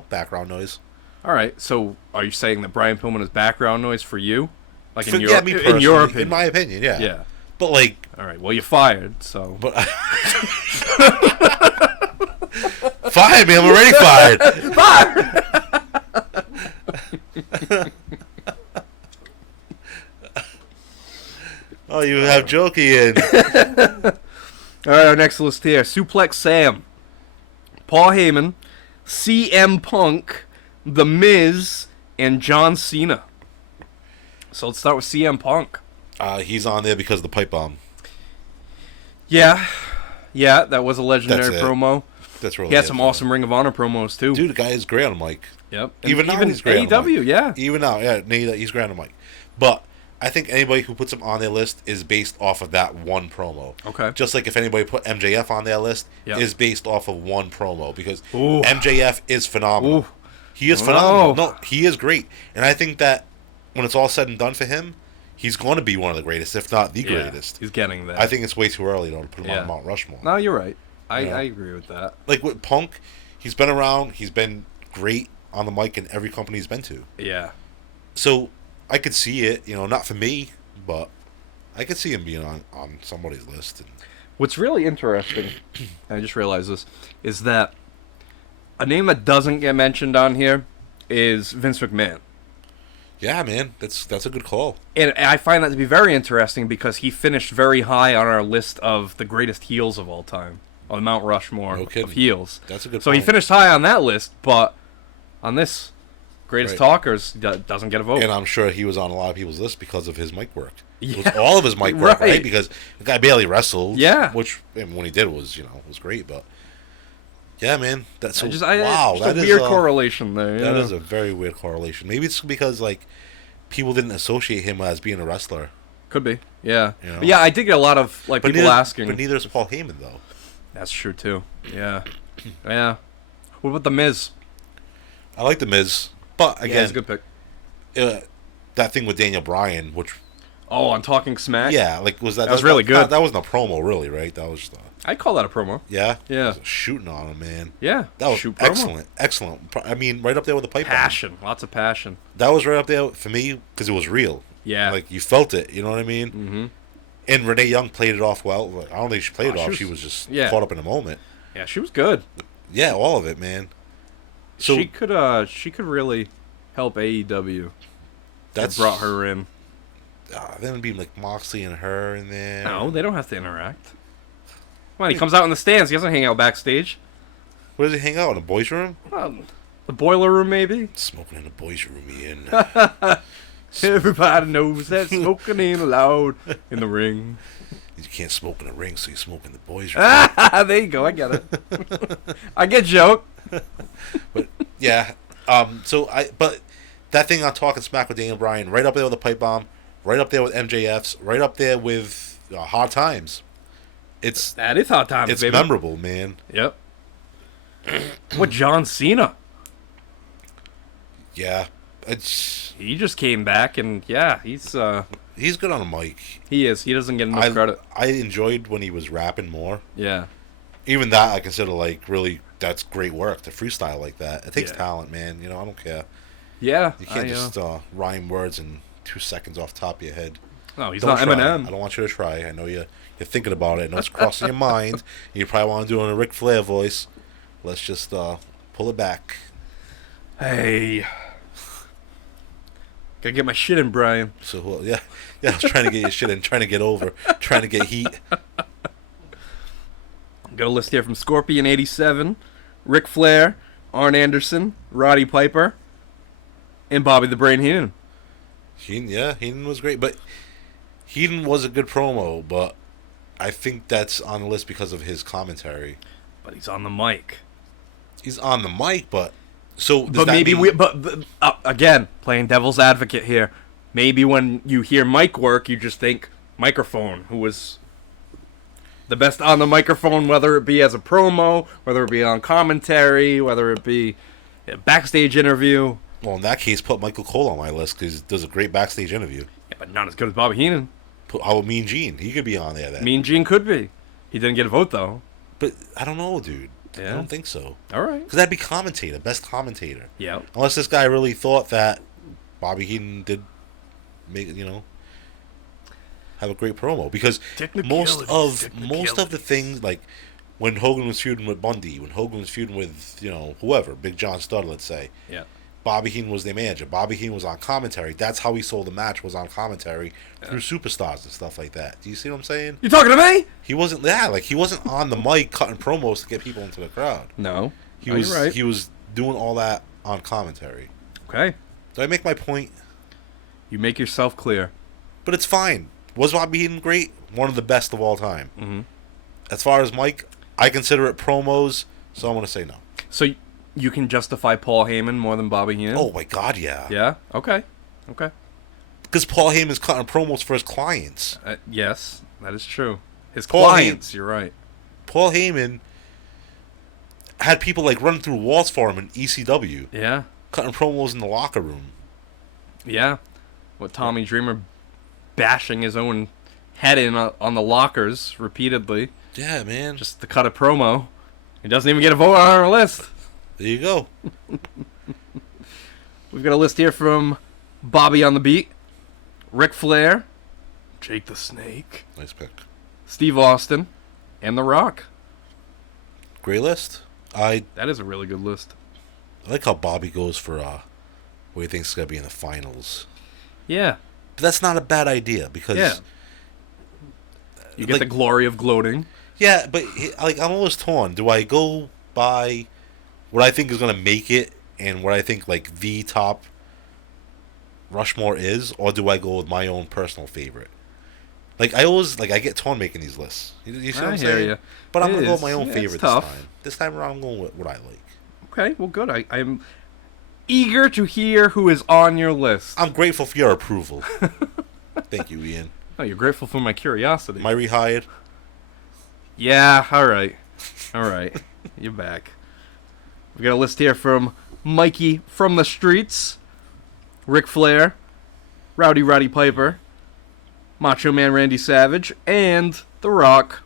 background noise. All right. So are you saying that Brian Pillman is background noise for you? Like me personally, in your opinion? In my opinion, yeah. Yeah. But like, all right. Well, you're fired. So. But fired me. I'm already fired. Fired. Oh, you have Jokey in. All right, our next list here: Suplex Sam, Paul Heyman, CM Punk, The Miz, and John Cena. So let's start with CM Punk. He's on there because of the pipe bomb. Yeah, that was a legendary promo. That's really. He had some awesome Ring of Honor promos too. Dude, the guy is great on the mic. Yep. Even now he's great on the mic. Yeah. Even now, he's great on the mic. But I think anybody who puts him on their list is based off of that one promo. Okay. Just like if anybody put MJF on their list, is based off of one promo because Ooh. MJF is phenomenal. Ooh. He is phenomenal. No, he is great, and I think that when it's all said and done for him, he's going to be one of the greatest, if not the greatest. He's getting there. I think it's way too early to put him on Mount Rushmore. No, you're right. I You know? agree with that. Like with Punk, he's been around. He's been great on the mic in every company he's been to. Yeah. So I could see it. Not for me, but I could see him being on somebody's list. And What's really interesting, and I just realized this, is that a name that doesn't get mentioned on here is Vince McMahon. yeah, man, that's a good call. And I find that to be very interesting because he finished very high on our list of the greatest heels of all time, on Mount Rushmore No kidding. of heels. That's a good So he point. finished high on that list, but on this greatest Right. talkers, doesn't get a vote. And I'm sure he was on a lot of people's list because of his mic work. It was Yeah. all of his mic work, right? Right. Because the guy barely wrestled. Yeah. Which, and when he did, was great. But yeah, man, that's Just wow. just That a is weird correlation there. That yeah. is a very weird correlation. Maybe it's because people didn't associate him as being a wrestler. Could be. Yeah. You know? But yeah, I did get a lot of people asking. But neither is Paul Heyman, though. That's true too. Yeah. Yeah. What about the Miz? I like the Miz, but Yeah, again, it's a good pick. That thing with Daniel Bryan, which Oh, on Talking Smack? yeah, was that? That was really good. That wasn't a promo, really, right? That was just I'd call that a promo. yeah, Yeah. It was shooting on him, man. Yeah. That was Shoot promo. excellent. I mean, right up there with the pipe bomb. Passion. Lots of passion. That was right up there for me because it was real. Yeah. Like you felt it. You know what I mean? Mm-hmm. And Renee Young played it off well. I don't think she played it Oh, off. she She was- was just yeah. caught up in the moment. Yeah, she was good. Yeah, all of it, man. So she could really help AEW. that's Brought her in. Then it'd be like Moxley and her in there. No, they don't have to interact. Come on, he comes out in the stands. He doesn't hang out backstage. Where does he hang out, in the boys' room? Well, the boiler room, maybe. Smoking in the boys' room, Ian. Everybody knows that smoking ain't allowed in the ring. You can't smoke in the ring, so you smoke in the boys' room. There you go. I get it. I get joke. But yeah, but that thing on Talking Smack with Daniel Bryan, right up there with the pipe bomb, right up there with MJF's, right up there with Hard Times. It's That is hot times, it's baby. memorable, man. Yep. What John Cena? Yeah, it's He just came back, and yeah, he's he's good on the mic. he is. He doesn't get enough credit. I enjoyed when he was rapping more. Yeah. Even that I consider really that's great work to freestyle like that. It takes Yeah. talent, man. I don't care. Yeah. You can't just rhyme words in 2 seconds off the top of your head. No, he's Don't not try. Eminem. I don't want you to try. I know you're thinking about it. I know it's crossing your mind. You probably want to do it in a Ric Flair voice. Let's just pull it back. Hey. Gotta get my shit in, Brian. So yeah, I was trying to get your shit in, trying to get over, trying to get heat. Got a list here from Scorpion 87, Ric Flair, Arn Anderson, Roddy Piper, and Bobby the Brain Heenan. Heenan was great, but Heenan was a good promo, but I think that's on the list because of his commentary. But he's on the mic. He's on the mic, but so does But that maybe mean, again, playing devil's advocate here. Maybe when you hear mic work, you just think microphone, who was the best on the microphone, whether it be as a promo, whether it be on commentary, whether it be a backstage interview. Well, in that case, put Michael Cole on my list because he does a great backstage interview. Yeah, but not as good as Bobby Heenan. How about Mean Gene? He could be on there then. Mean Gene could be. He didn't get a vote though. But I don't know, dude. Yeah. I don't think so. All right. Because that'd be commentator, best commentator. Yeah. Unless this guy really thought that Bobby Heenan did make have a great promo. Because most of the things, like when Hogan was feuding with Bundy, when Hogan was feuding with whoever, Big John Studd, let's say. Yeah. Bobby Heenan was their manager. Bobby Heenan was on commentary. That's how he sold the match, was on commentary through superstars and stuff like that. Do you see what I'm saying? You talking to me? He wasn't he wasn't on the mic cutting promos to get people into the crowd. No. You're right. He was doing all that on commentary. Okay. Did I make my point? You make yourself clear. But it's fine. Was Bobby Heenan great? One of the best of all time. Mm-hmm. As far as Mike, I consider it promos, so I'm going to say no. So you can justify Paul Heyman more than Bobby Heenan? Oh my God, yeah. Yeah? Okay. Okay. Because Paul Heyman's cutting promos for his clients. Yes, that is true. His Paul clients, you're right. Paul Heyman had people running through walls for him in ECW. Yeah. Cutting promos in the locker room. Yeah. With Tommy Dreamer bashing his own head in on the lockers repeatedly. Yeah, man. Just to cut a promo. He doesn't even get a vote on our list. There you go. We've got a list here from Bobby on the Beat, Ric Flair, Jake the Snake, Nice pick. Steve Austin, and The Rock. Great list. I That is a really good list. like how Bobby goes for what he thinks is going to be in the finals. Yeah. But that's not a bad idea because... Yeah. You get like- the glory of gloating. Yeah, but like I'm always torn. Do I go by what I think is going to make it and what I think like the top Rushmore is, or do I go with my own personal favorite? Like I always I get torn making these lists. You see what I'm hear saying? ya. But I'm It going to go with is. my own Yeah, it's favorite tough. this time. This time around, I'm going with what I like. Okay, well, good. I'm eager to hear who is on your list. I'm grateful for your approval. Thank you, Ian. Oh, you're grateful for my curiosity. Am I rehired? Yeah, all right. All right. You're back. We got a list here from Mikey from the Streets, Ric Flair, Roddy Piper, Macho Man Randy Savage, and The Rock.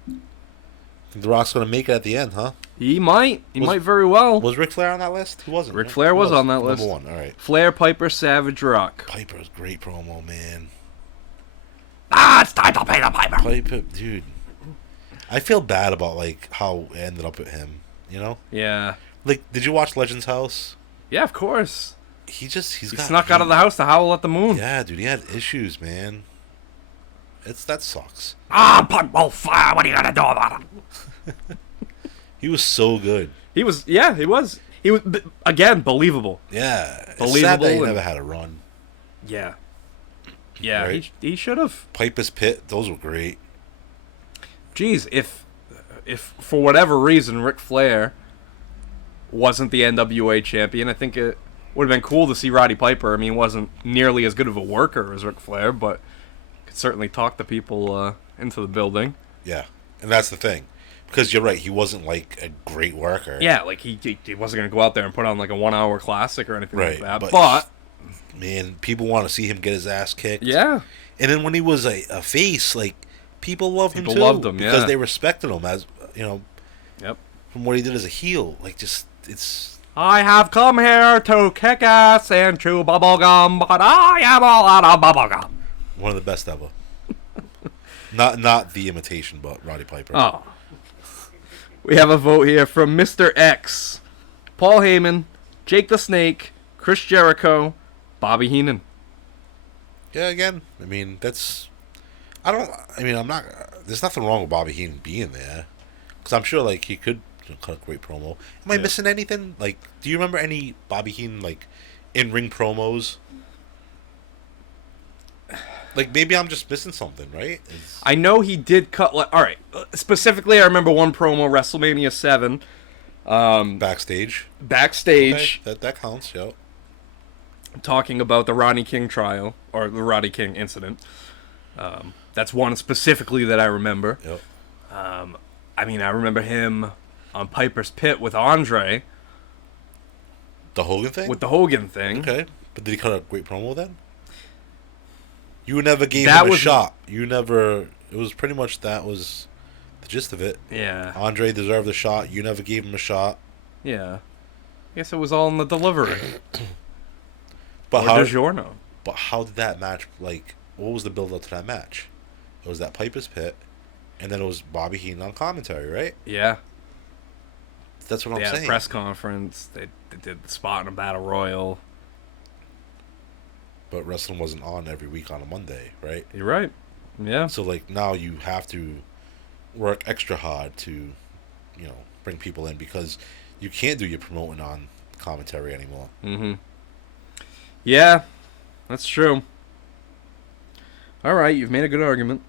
Think The Rock's going to make it at the end, huh? He might. He Was- might very well. Was Ric Flair on that list? He wasn't. Ric right? Flair He was on that list. Number one. All right. Flair, Piper, Savage, Rock. Piper's great promo, man. It's time to pay the Piper. Piper, dude. I feel bad about like how it ended up with him. You know, Yeah. like did you watch Legends House? Yeah, of course. He He snuck out of the house to howl at the moon. Yeah, dude, he had issues, man. That sucks. Punk fire. What are you gonna do about it? He was so good. He was. Yeah, he was. He was again believable. Yeah, it's sad Believable that he and- never had a run. Yeah. Yeah, Right. he should have. Piper's Pit, those were great. Geez, if for whatever reason Ric Flair wasn't the NWA champion, I think it would have been cool to see Roddy Piper. I mean, he wasn't nearly as good of a worker as Ric Flair, but could certainly talk the people into the building. Yeah, and that's the thing, because you're right. He wasn't like a great worker. Yeah, like he wasn't gonna go out there and put on like a 1 hour classic or anything Right, like that. but- But Man, people want to see him get his ass kicked. yeah, And then when he was a face, like people loved him People too. loved him, because yeah. they respected him as yep. from what he did as a heel. Like it's I have come here to kick ass and chew bubblegum, but I am all out of bubblegum. one of the best ever. not the imitation, but Roddy Piper. Oh. We have a vote here from Mr. X, Paul Heyman, Jake the Snake, Chris Jericho, Bobby Heenan. Yeah, again, I mean I'm not. There's nothing wrong with Bobby Heenan being there, because I'm sure like he could cut a great promo. Am I missing anything? Like, do you remember any Bobby Heenan like in ring promos? Like maybe I'm just missing something, right? I know he did cut. All right, specifically, I remember one promo, WrestleMania 7, Backstage. backstage, Okay, that counts. Yep. talking about the Roddy King trial or the Roddy King incident. That's one specifically that I remember. Yep. I mean, I remember him on Piper's Pit with Andre The Hogan thing. with the Hogan thing. Okay, but did he cut a great promo then? You never gave That him a was- shot. You never. It was pretty much that was the gist of it. Yeah, Andre deserved a shot. You never gave him a shot. yeah. I guess it was all in the delivery. But Or how? DiGiorno. But how did that match? Like, what was the build up to that match? It was that Piper's Pit, and then it was Bobby Heenan on commentary, right? Yeah. That's what They I'm had a saying. press conference. They did the spot in a battle royal. But wrestling wasn't on every week on a Monday, right? You're right. Yeah. So like now you have to work extra hard to, bring people in because you can't do your promoting on commentary anymore. Mm-hmm. Yeah, that's true. All right, you've made a good argument.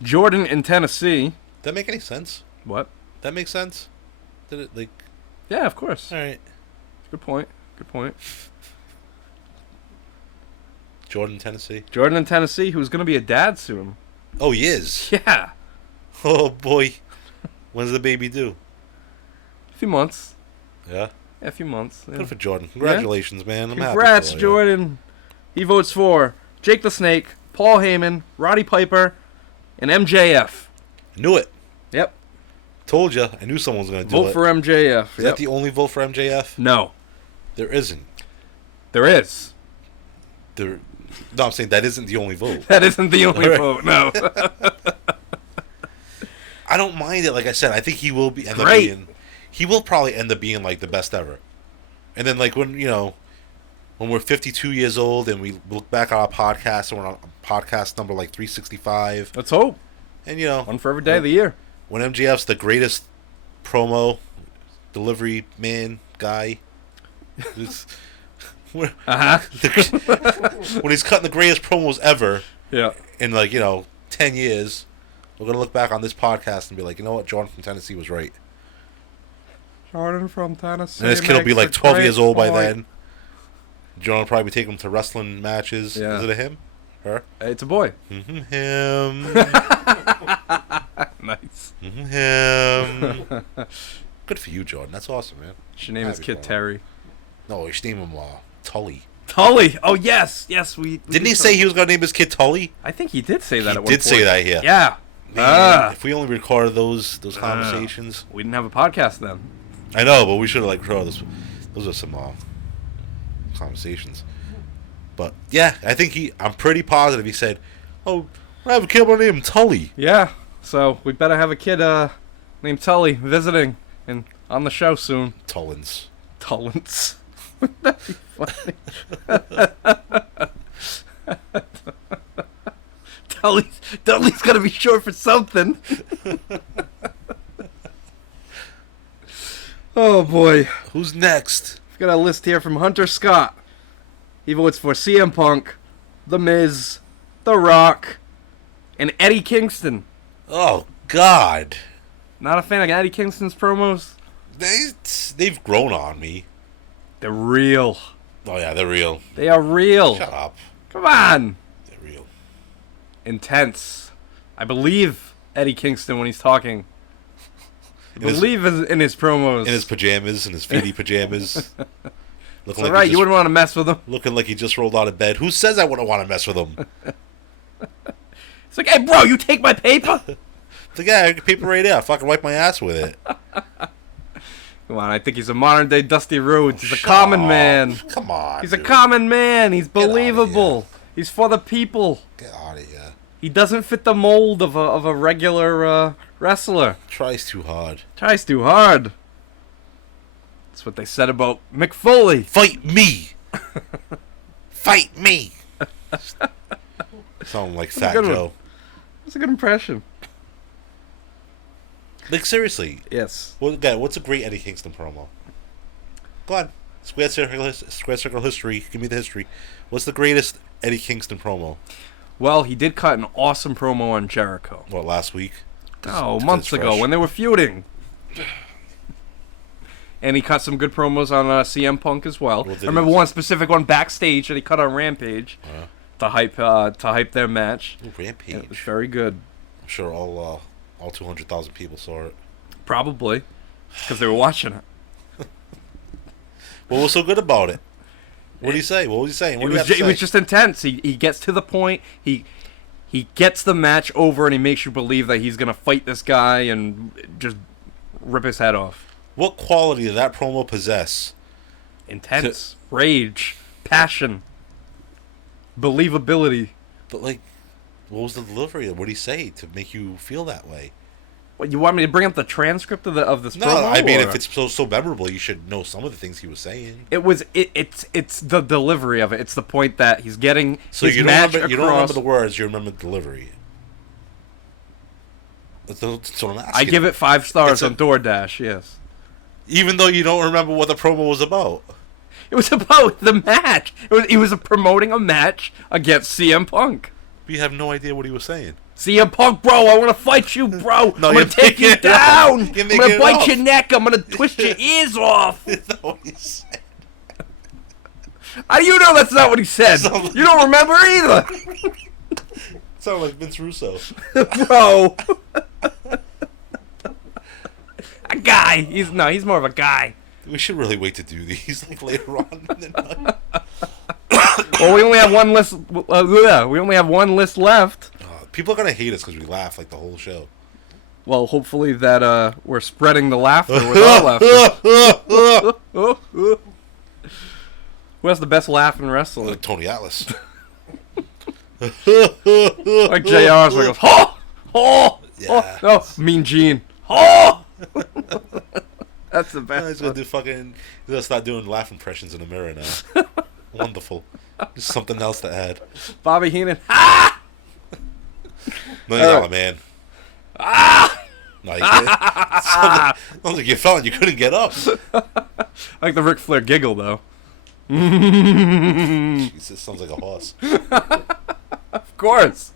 Jordan in Tennessee. That make any sense? What? That makes sense? Did it like? Yeah, of course. All right, Good point. Good point. Jordan, Tennessee. Jordan in Tennessee, who's going to be a dad soon. Oh, he is. Yeah. Oh boy, when's the baby due? A few months. Yeah, Yeah, a few months. Yeah. good for Jordan. Congratulations, man. I'm Congrats, happy for you. Jordan. He votes for Jake the Snake, Paul Heyman, Roddy Piper, and MJF. Knew it. Yep. Told you. I knew someone was going to do Vote it. for MJF. Is that the only vote for MJF? No. There isn't. There is. No, I'm saying that isn't the only vote. That isn't the only vote, no. I don't mind it. Like I said, I think he will be. He will probably end up being like the best ever. And then like when we're 52 years old and we look back on our podcast and we're on podcast number like 365. Let's hope. And one for every day of the year. When MJF's the greatest promo delivery man guy. When he's cutting the greatest promos ever. Yeah. In 10 years, we're gonna look back on this podcast and be like, you know what, Jordan from Tennessee was right. Jordan from Tennessee. And this kid will be like 12 years old by then. Jordan will probably take him to wrestling matches. Yeah. Is it a him? Her? It's a boy. Him. Nice. Him. Good for you, Jordan. That's awesome, man. Should name his kid Terry. No, you should name him Tully. Tully. Oh yes, we Didn't he say he was gonna name his kid Tully? I think he did say that. He at one did point. say that here. Yeah. Man, if we only recorded those conversations, we didn't have a podcast then. I know, but we should have recorded this. Those are some conversations. But yeah, I think I'm pretty positive he said, "Oh, I have a kid by the name of Tully." Yeah. So we better have a kid named Tully visiting and on the show soon. Tullins. Wouldn't that be funny? Tully's gotta be short for something. Oh boy. Who's next? We've got a list here from Hunter Scott. He votes for CM Punk, The Miz, The Rock, and Eddie Kingston. Oh God. Not a fan of Eddie Kingston's promos? They've grown on me. They're real. Oh yeah, they're real. They are real. Shut up. Come on. They're real. Intense. I believe Eddie Kingston when he's talking. Believe in his promos. In his pajamas, in his feety pajamas. That's all right. You wouldn't want to mess with him. Looking like he just rolled out of bed. Who says I wouldn't want to mess with him? It's like, hey, bro, you take my paper? It's like, yeah, I got paper right there. I fucking wipe my ass with it. Come on, I think he's a modern-day Dusty Rhodes. He's a common man. Come on, He's a common man. He's believable. He's for the people. Get out of here. He doesn't fit the mold of a regular wrestler. Tries too hard. Tries too hard. That's what they said about Mick Foley. Fight me. Fight me. Sound like Fat Joe. That's a good impression. Like, seriously. Yes. What's a great Eddie Kingston promo? Go on. Square Circle history. Give me the history. What's the greatest Eddie Kingston promo? Well, he did cut an awesome promo on Jericho. What, last week? Months ago when they were feuding. And he cut some good promos on CM Punk as well. I remember one specific one backstage that he cut on Rampage to hype their match. Ooh, Rampage. And it was very good. I'm sure all 200,000 people saw it. Probably, because they were watching it. What was so good about it? What did he say? What was he saying? It was just intense. He gets to the point. He gets the match over, and he makes you believe that he's gonna fight this guy and just rip his head off. What quality did that promo possess? Intense, rage, passion, believability. But like, what was the delivery? What did he say to make you feel that way? What, you want me to bring up the transcript of this promo? No, I mean, if it's so memorable, you should know some of the things he was saying. It's the delivery of it. It's the point that he's getting his match across. You don't remember the words, you remember the delivery. That's what I'm asking. I give it 5 stars on DoorDash, yes. Even though you don't remember what the promo was about. It was about the match. He was promoting a match against CM Punk. We have no idea what he was saying. CM Punk, bro, I want to fight you, bro. No, I'm going to take you down. I'm going to bite your neck. I'm going to twist your ears off. That's not what he said. How do you know that's not what he said? You don't remember either. Sound like Vince Russo. Bro. A guy. He's more of a guy. We should really wait to do these like later on in the night. Well, we only have one list. We only have one list left. People are gonna hate us because we laugh like the whole show. Well, hopefully that we're spreading the laughter with our laughter. Who has the best laugh in wrestling? Tony Atlas. Like JR's where he goes, ho! Ho! Yeah. Oh, Mean Gene. Ho! That's the best. He's gonna start doing laugh impressions in the mirror now. Wonderful. Just something else to add. Bobby Heenan. Ah! $1 million Man. Ah! No, you can't. Sounds like you fell and you couldn't get up. I like the Ric Flair giggle, though. Jesus, sounds like a horse. Of course.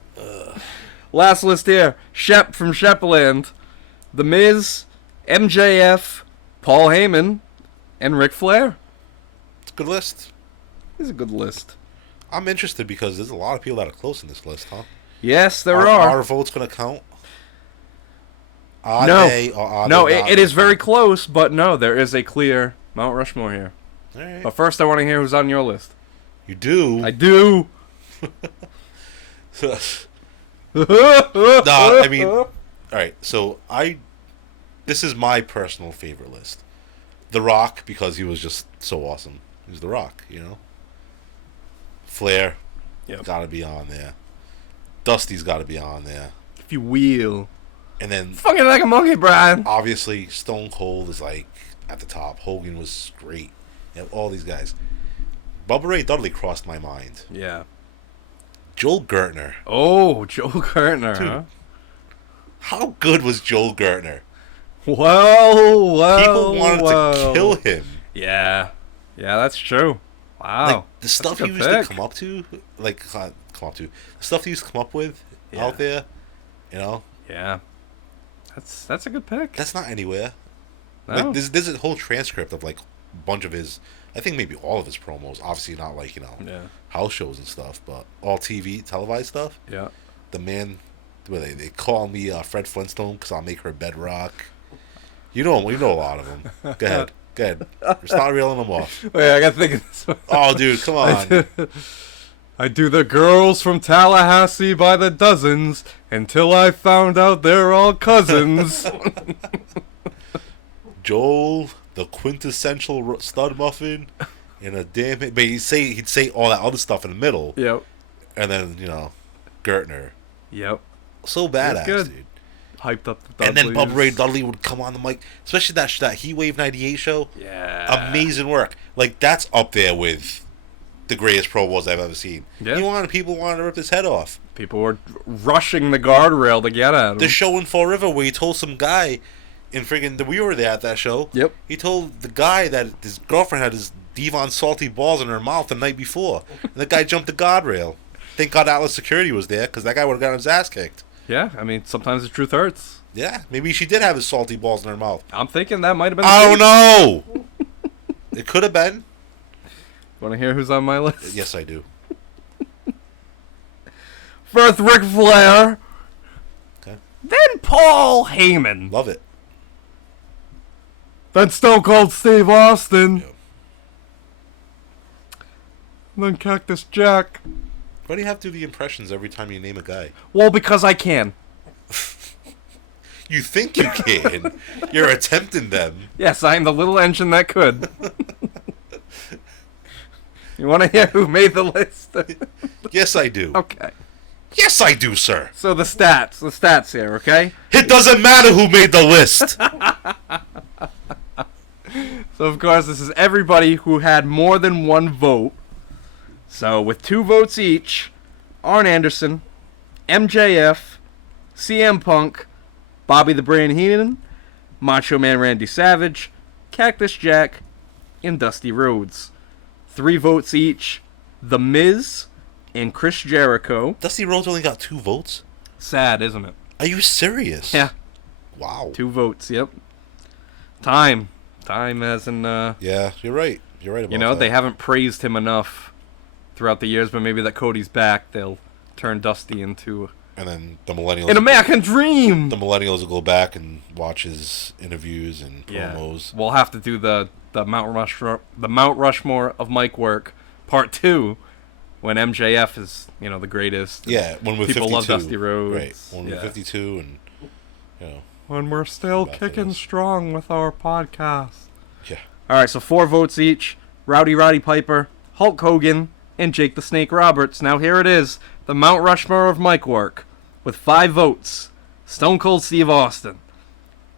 Last list here. Shep from Shepland. The Miz, MJF, Paul Heyman, and Ric Flair. It's a good list. It's a good list. I'm interested because there's a lot of people that are close in this list, huh? Yes, there are. Our votes going to count? No, it is very close, but no, there is a clear Mount Rushmore here. All right. But first, I want to hear who's on your list. You do? I do. No, I mean, all right. So this is my personal favorite list. The Rock, because he was just so awesome. He was The Rock, you know. Flair, got to be on there. Dusty's got to be on there. If you will. And then Fucking like a monkey, Brian. obviously Stone Cold is like at the top. Hogan was great. You have all these guys. Bubba Ray Dudley crossed my mind. Yeah. Joel Gertner. Oh, Joel Gertner, Dude. huh? How good was Joel Gertner? Well. People wanted to kill him. Yeah. Yeah, that's true. Wow. Like the stuff That's he a used good to pick. come up to, the stuff he used to come up with out there, you know, Yeah. That's a good pick. that's not anywhere. No. Like there's a whole transcript of like a bunch of his, I think maybe all of his promos. Obviously not like Yeah. house shows and stuff, but all TV televised stuff. Yeah. The man, they call me Fred Flintstone because I'll make her bedrock. You know a lot of them. Go ahead. Start reeling them off. Wait, I gotta think of this one. Oh, dude, come on. I do the girls from Tallahassee by the dozens until I found out they're all cousins. Joel, the quintessential stud muffin, and a damn. But he'd say all that other stuff in the middle, Yep. and then Gertner, Yep. so badass, good. dude. Hyped up the Dudleys. And then Bubba Ray Dudley would come on the mic, especially that Heat Wave '98 show. Yeah. Amazing work. Like that's up there with the greatest promos I've ever seen. Yeah. People wanted to rip his head off. People were rushing the guardrail to get at him. The show in Fall River where he told some guy, we were there at that show. Yep. He told the guy that his girlfriend had his Devon salty balls in her mouth the night before, and the guy jumped the guardrail. Thank God Atlas Security was there because that guy would have gotten his ass kicked. Yeah, I mean, sometimes the truth hurts. Yeah, maybe she did have his salty balls in her mouth. I'm thinking that might have been I the don't case. know. It could have been. Want to hear who's on my list? Yes, I do. First, Ric Flair. Okay. Then Paul Heyman. Love it. Then Stone Cold Steve Austin. Yeah. Then Cactus Jack. Why do you have to do the impressions every time you name a guy? Well, because I can. You think you can. You're attempting them. Yes, I am the little engine that could. You want to hear who made the list? Yes, I do. Okay. Yes, I do, sir. So the stats here, okay? It doesn't matter who made the list. So, of course, this is everybody who had more than one vote. So, with 2 votes each, Arn Anderson, MJF, CM Punk, Bobby the Brain Heenan, Macho Man Randy Savage, Cactus Jack, and Dusty Rhodes. 3 votes each, The Miz and Chris Jericho. Dusty Rhodes only got 2 votes? Sad, isn't it? Are you serious? Yeah. Wow. 2 votes, yep. Time as in, Yeah, you're right. You're right about that. you know, they haven't praised him enough throughout the years, but maybe that Cody's back, they'll turn Dusty into And then the millennials... an American Dream! The millennials will go back and watch his interviews and promos. We'll have to do the Mount Rushmore of mic work, part 2, when MJF is, the greatest. Yeah, when we're People 52. love Dusty Rhodes. Right, when we're Yeah. 52 and, When we're still About kicking this. strong with our podcast. Yeah. All right, so 4 votes each. Roddy Piper, Hulk Hogan, and Jake the Snake Roberts. Now here it is, the Mount Rushmore of mic work. With 5 votes, Stone Cold Steve Austin.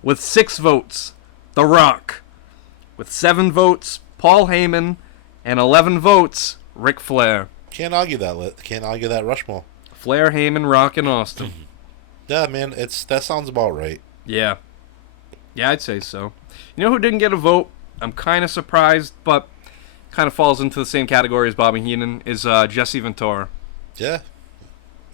With 6 votes, The Rock. With 7 votes, Paul Heyman. And 11 votes, Ric Flair. Can't argue that Rushmore. Flair, Heyman, Rock, and Austin. Yeah, man, that sounds about right. Yeah. Yeah, I'd say so. You know who didn't get a vote? I'm kind of surprised, but kind of falls into the same category as Bobby Heenan, is Jesse Ventura. Yeah.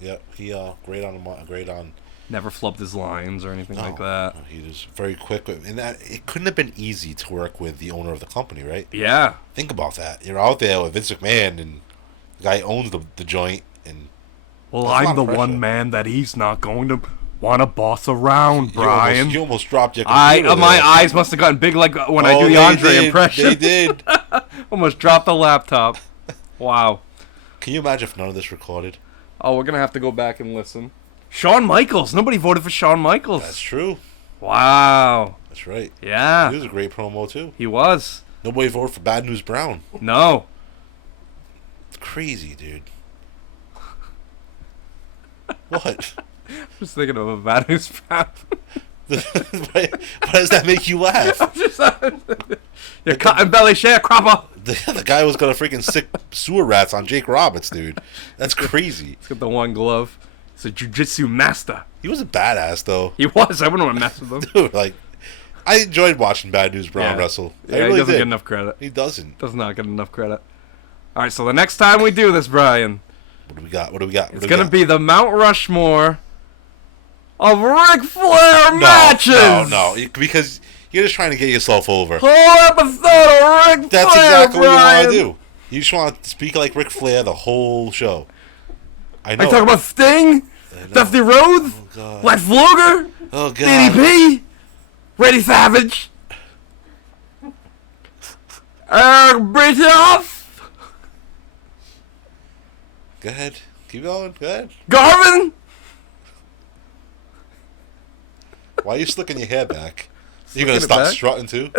Yeah, he great on. Never flubbed his lines or anything like that. He was very quick, and it couldn't have been easy to work with the owner of the company, right? Yeah. Think about that. You're out there with Vince McMahon, and the guy owns the joint, and Well, that's a lot I'm the of pressure. one man that he's not going to want to boss around, You Brian. you almost dropped your computer My there. eyes must have gotten big like when I do the they Andre did. impression. They did. Almost dropped the laptop. Wow. Can you imagine if none of this recorded? Oh, we're going to have to go back and listen. Shawn Michaels. Nobody voted for Shawn Michaels. That's true. Wow. That's right. Yeah. He was a great promo, too. He was. Nobody voted for Bad News Brown. No. It's crazy, dude. What? Just thinking of a bad news fact. Why does that make you laugh? Your cotton belly sharecropper. The guy was gonna freaking sick sewer rats on Jake Roberts, dude. That's crazy. He's got the one glove. He's a jiu-jitsu master. He was a badass, though. He was. I wouldn't want to mess with him. Dude, like, I enjoyed watching Bad News Brown wrestle. I Yeah, really he doesn't did. get enough credit. He doesn't. Does not get enough credit. All right, so the next time we do this, Brian, What do we got? What do we got? it's going to be the Mount Rushmore of Ric Flair No, matches. no, because you're just trying to get yourself over. Whole episode of Ric That's Flair, exactly what you Brian. want to do. You just want to speak like Ric Flair the whole show. I Are know. you talking about Sting? Dusty Rhodes? Oh, God. Lex Luger? Oh, God. DDP? Randy Savage? Eric Bischoff? Go ahead. Keep going. Go ahead. Garvin? Why are you slicking your hair back? You're going to Slicking it stop back? strutting, too?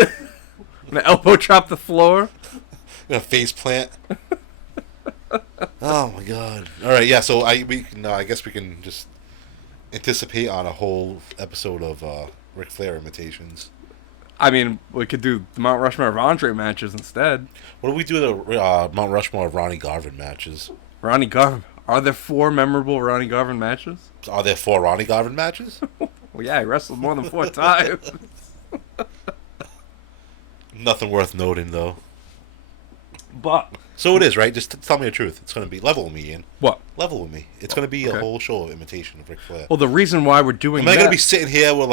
An elbow chop the floor? A face plant. Oh my god! All right, yeah. So I guess we can just anticipate on a whole episode of Ric Flair imitations. I mean, we could do the Mount Rushmore of Andre matches instead. What do we do the Mount Rushmore of Ronnie Garvin matches? Ronnie Garvin. Are there 4 memorable Ronnie Garvin matches? Are there 4 Ronnie Garvin matches? Well, yeah, he wrestled more than 4 times. Nothing worth noting though. But So it is, right? Just tell me the truth. It's going to be level with me, Ian. what? Level with me. It's going to be Okay. a whole show of imitation of Ric Flair. Well, the reason why we're doing Am I that, going to be sitting here with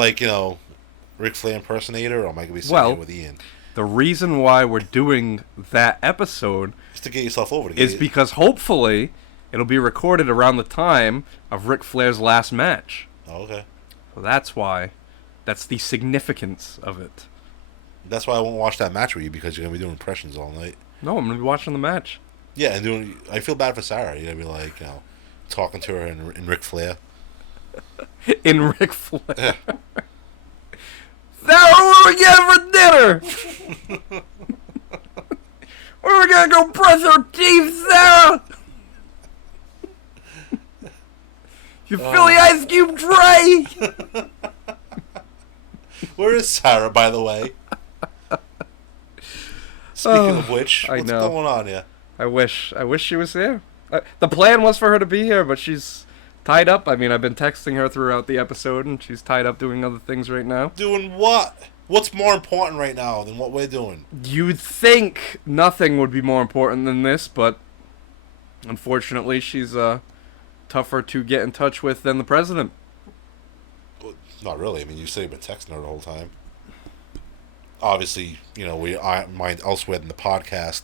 Ric Flair impersonator, or am I going to be sitting here with Ian? the reason why we're doing that episode Just to get yourself over. is because hopefully it'll be recorded around the time of Ric Flair's last match. Oh, okay. So that's why. That's the significance of it. That's why I won't watch that match with you, because you're going to be doing impressions all night. No, I'm gonna be watching the match. Yeah, and I feel bad for Sarah. You're going to be like, talking to her in Ric Flair. In Ric Flair. Sarah, what are we getting for dinner? Where are we gonna go brush our teeth, Sarah? You Philly ice cube tray? Where is Sarah, by the way? Speaking of which, I what's know. going on here? I wish she was here. The plan was for her to be here, but she's tied up. I mean, I've been texting her throughout the episode, and she's tied up doing other things right now. Doing what? What's more important right now than what we're doing? You'd think nothing would be more important than this, but unfortunately, she's tougher to get in touch with than the president. Well, not really. I mean, you said you've been texting her the whole time. Obviously, we mind elsewhere than the podcast,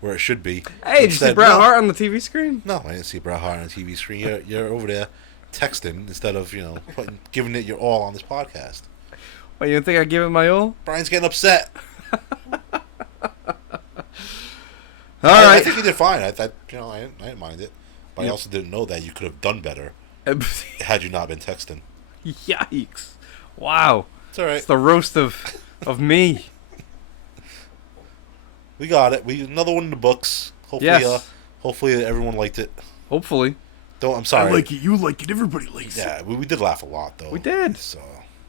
where it should be. Hey, did you see Instead, Bret no. Hart on the TV screen? No, I didn't see Bret Hart on the TV screen. You're over there texting instead of, giving it your all on this podcast. Well, you didn't think I'd give it my all? Brian's getting upset. All I right. think you did fine. I didn't mind it. But I also didn't know that you could have done better had you not been texting. Yikes. Wow. It's all right. It's the roast of me. We got it. Another one in the books. Hopefully, Yes. Hopefully everyone liked it. Hopefully. I'm sorry. I like it. You like it. Everybody likes it. Yeah, we did laugh a lot though. We did. So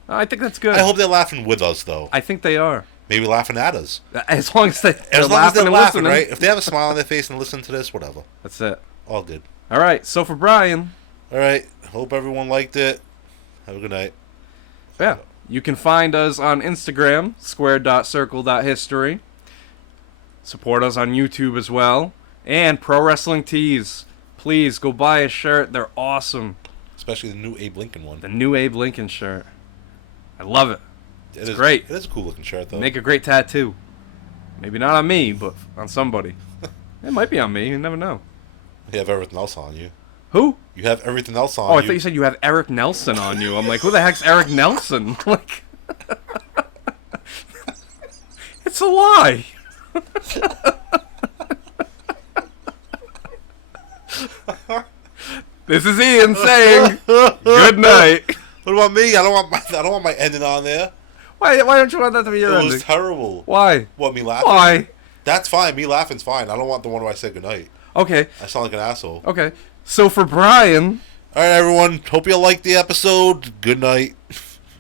I think that's good. I hope they're laughing with us though. I think they are. Maybe laughing at us. As long as they're As long as laughing they're and laughing, listening. right? If they have a smile on their face and listen to this, whatever. That's it. All good. All right. So for Brian, All right. Hope everyone liked it. Have a good night. yeah, you can find us on Instagram, square.circle.history. Support us on YouTube as well. And Pro Wrestling Tees. Please go buy a shirt. They're awesome. Especially the new Abe Lincoln one. The new Abe Lincoln shirt. I love it. It's great. It is a cool looking shirt though. Make a great tattoo. Maybe not on me, but on somebody. It might be on me. You never know. You have everything else on you. Who? You have everything else on Oh, you. I thought you said you have Eric Nelson on you. I'm like, who the heck's Eric Nelson? Like, it's a lie. This is Ian saying good night. What about me? I don't want my ending on there. Why don't you want that to be your It ending? was terrible. Why? What, me laughing? Why? That's fine. Me laughing's fine. I don't want the one where I say goodnight. Okay. I sound like an asshole. Okay. So for Brian, All right, everyone. Hope you liked the episode. Good night.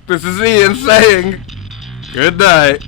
this is Ian saying good night.